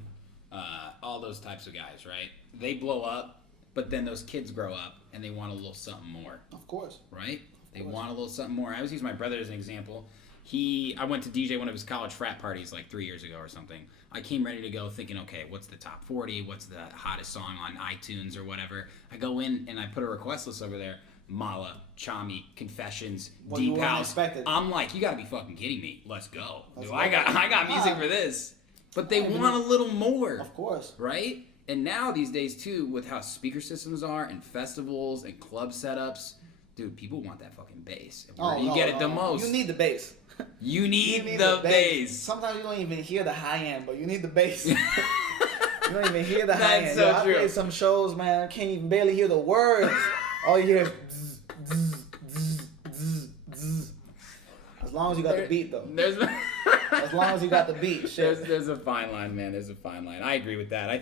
all those types of guys, right? They blow up, but then those kids grow up and they want a little something more, Of course. right? They course. want a little something more. I always use my brother as an example. I went to DJ one of his college frat parties like 3 years ago or something. I came ready to go thinking, okay, what's the top 40? What's the hottest song on iTunes or whatever? I go in and I put a request list over there. Mala, Chami, Confessions, Well, you Deep weren't House. expected. I'm like, you gotta be fucking kidding me. Let's go. Let's Dude, go. I got music Ah. for this. But they Yeah, want a little more. Of course. Right? And now these days too, with how speaker systems are and festivals and club setups, dude, people want that fucking bass. And where do you get it the most? You need the bass. You need, You the bass. Sometimes you don't even hear the high end, but you need the bass. You don't even hear the high That's end. so I true. play some shows, man. I can't even barely hear the words. All you hear is zzz, zzz, zzz, zzz, zzz. As long as you got the beat, though. There's As long as you got the beat, shit. There's a fine line, man. There's a fine line. I agree with that. I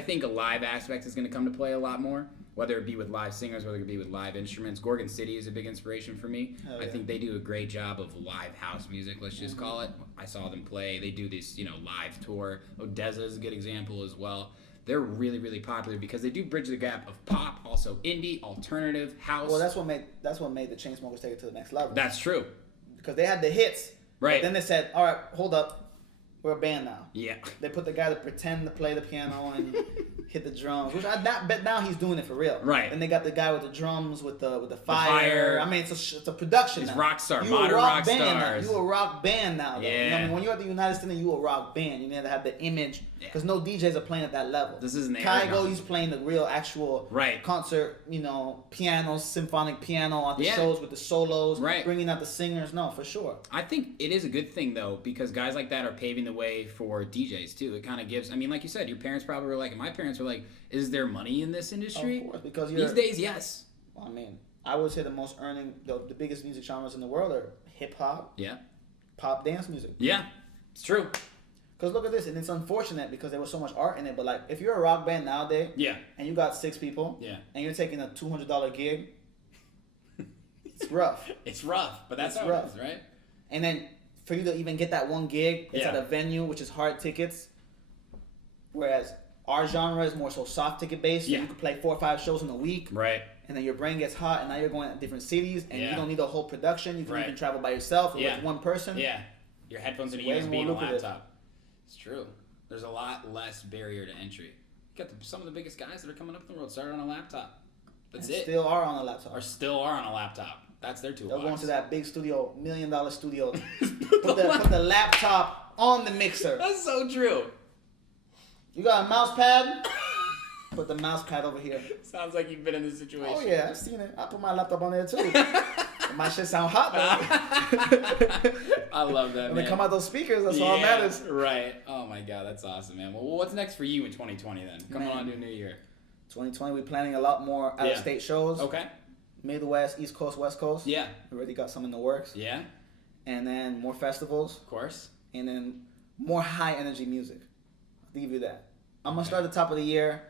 think a live aspect is going to come to play a lot more, whether it be with live singers, whether it be with live instruments. Gorgon City is a big inspiration for me. Hell I yeah. think they do a great job of live house music, let's just call it. I saw them play. They do this, live tour. Odessa is a good example as well. They're really, really popular because they do bridge the gap of pop, also indie, alternative, house. Well, that's what made the Chainsmokers take it to the next level. That's true. Because they had the hits. Right. But then they said, all right, hold up. We're a band now. Yeah. They put the guy to pretend to play the piano and hit the drums, which bet now he's doing it for real. Right. Then they got the guy with the drums with the fire. fire. I mean, it's a production. These now. rock star, You modern a rock band now. stars. You a rock band now. Though. You know what I Yeah. mean? When you're at the United States, you a rock band. You need to have the image Yeah. because no DJs are playing at that level. This isn't the Kygo. Aragon. He's playing the real actual Right. concert. Piano, symphonic piano at the Yeah. shows with the solos. Right. Bringing out the singers. No, for sure. I think it is a good thing though, because guys like that are paving the way for DJs too. It kind of gives. I mean, like you said, your parents probably were like, and my parents were like, "Is there money in this industry?" Of course, because These days, yes. I mean, I would say the most earning, the biggest music genres in the world are hip hop, Yeah. pop, dance music. Yeah. It's true. Because look at this, and it's unfortunate because there was so much art in it. But like, if you're a rock band nowadays, Yeah. and you got 6 people, Yeah. and you're taking a $200 gig, it's rough. It's rough, but that's It's how rough. it is, right? And then for you to even get that one gig, it's Yeah. at a venue, which is hard tickets. Whereas our genre is more so soft ticket based. So Yeah. you can play 4 or 5 shows in a week. Right. And then your brain gets hot, and now you're going to different cities, and Yeah. you don't need a whole production. You can Right. even travel by yourself or Yeah. with one person. Yeah. Your headphones and a Way USB more and a lucrative. laptop. It's true. There's a lot less barrier to entry. You got some of the biggest guys that are coming up in the world started on a laptop. That's And it. still are on a laptop. Or still are on a laptop. That's their toolbox. They'll go into that big studio, $1 million studio, put the laptop on the mixer. That's so true. You got a mouse pad? Put the mouse pad over here. Sounds like you've been in this situation. Oh yeah, I've seen it. I put my laptop on there too. My shit sound hot though. I love that, When man. they come out those speakers, that's all that matters. Right. Oh my god, that's awesome, man. Well, what's next for you in 2020 then? Coming Man. on to a new year. 2020, we're planning a lot more out-of-state shows. Okay. Midwest, East Coast, West Coast. Yeah. We already got some in the works. Yeah. And then more festivals. Of course. And then more high-energy music. I'll give you that. I'm going to start at the top of the year.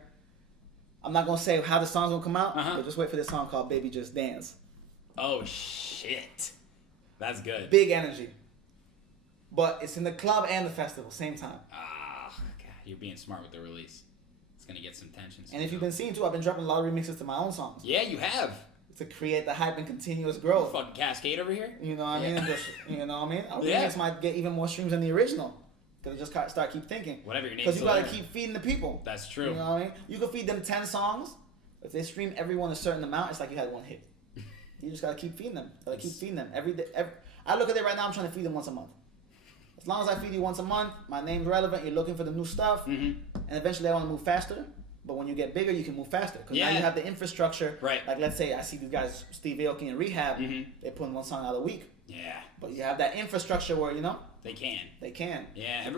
I'm not going to say how the song's going to come out, but just wait for this song called Baby Just Dance. Oh, shit. That's good. Big energy. But it's in the club and the festival, same time. Ah, God, you're being smart with the release. It's going to get some tension. And if you've been seeing too, I've been dropping a lot of remixes to my own songs. Yeah, you have. To create the hype and continuous growth. Fucking Cascade over here. You know what I mean? And just, you know what I mean? Our Yeah. remix might get even more streams than the original. Because it just start keep thinking. Whatever your name Because is. you got to keep feeding the people. That's true. You know what I mean? You can feed them 10 songs. If they stream everyone a certain amount, it's like you had one hit. You just got to keep feeding them. Got to keep feeding them. Every day. I look at it right now, I'm trying to feed them once a month. As long as I feed you once a month, my name's relevant, you're looking for the new stuff, and eventually I want to move faster. But when you get bigger, you can move faster. Because now you have the infrastructure. Right. Like, let's say I see these guys, Steve Aoki and Rehab, they're putting one song out a week. Yeah. But you have that infrastructure where, you know, They can. they can. Yeah, the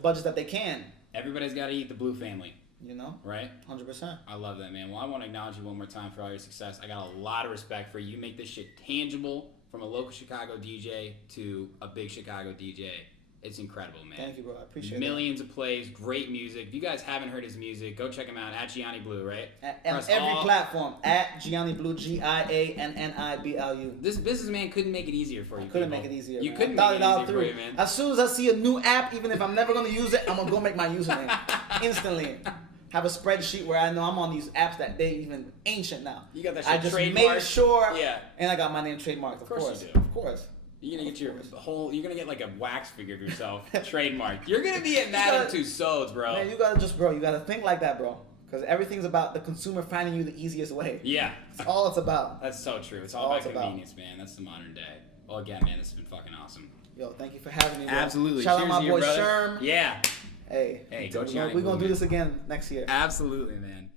budgets that they can, Everybody's got to eat the Blue family, you know? right? 100%. I love that, man. Well, I want to acknowledge you one more time for all your success. I got a lot of respect for you. You make this shit tangible from a local Chicago DJ to a big Chicago DJ. It's incredible, man. Thank you, bro. I appreciate it. Millions of plays, great music. If you guys haven't heard his music, go check him out at Gianni Blu, right? On every platform, at Gianni Blu, GIANNIBLU. This businessman couldn't make it easier for you. Couldn't people. make it easier. You man. couldn't I thought make it it all easier through. for you, man. As soon as I see a new app, even if I'm never gonna use it, I'm gonna go make my username instantly. Have a spreadsheet where I know I'm on these apps that they even ancient now. You got that shit I just trademarked? made sure. Yeah. And I got my name trademarked. Of course you do. Of course. You're gonna get your whole. You're gonna get like a wax figure of yourself, trademarked. You're gonna be at Madame Tussauds, bro. Man, you gotta you gotta think like that, bro. Because everything's about the consumer finding you the easiest way. Yeah. That's all it's about. That's so true. It's all about convenience, man. That's the modern day. Well, again, man, this has been fucking awesome. Yo, thank you for having me, bro. Absolutely. Shout Cheers out my to you, boy brother. Sherm. Yeah. Hey, go Gianni we're Blu, gonna do man. this again next year. Absolutely, man.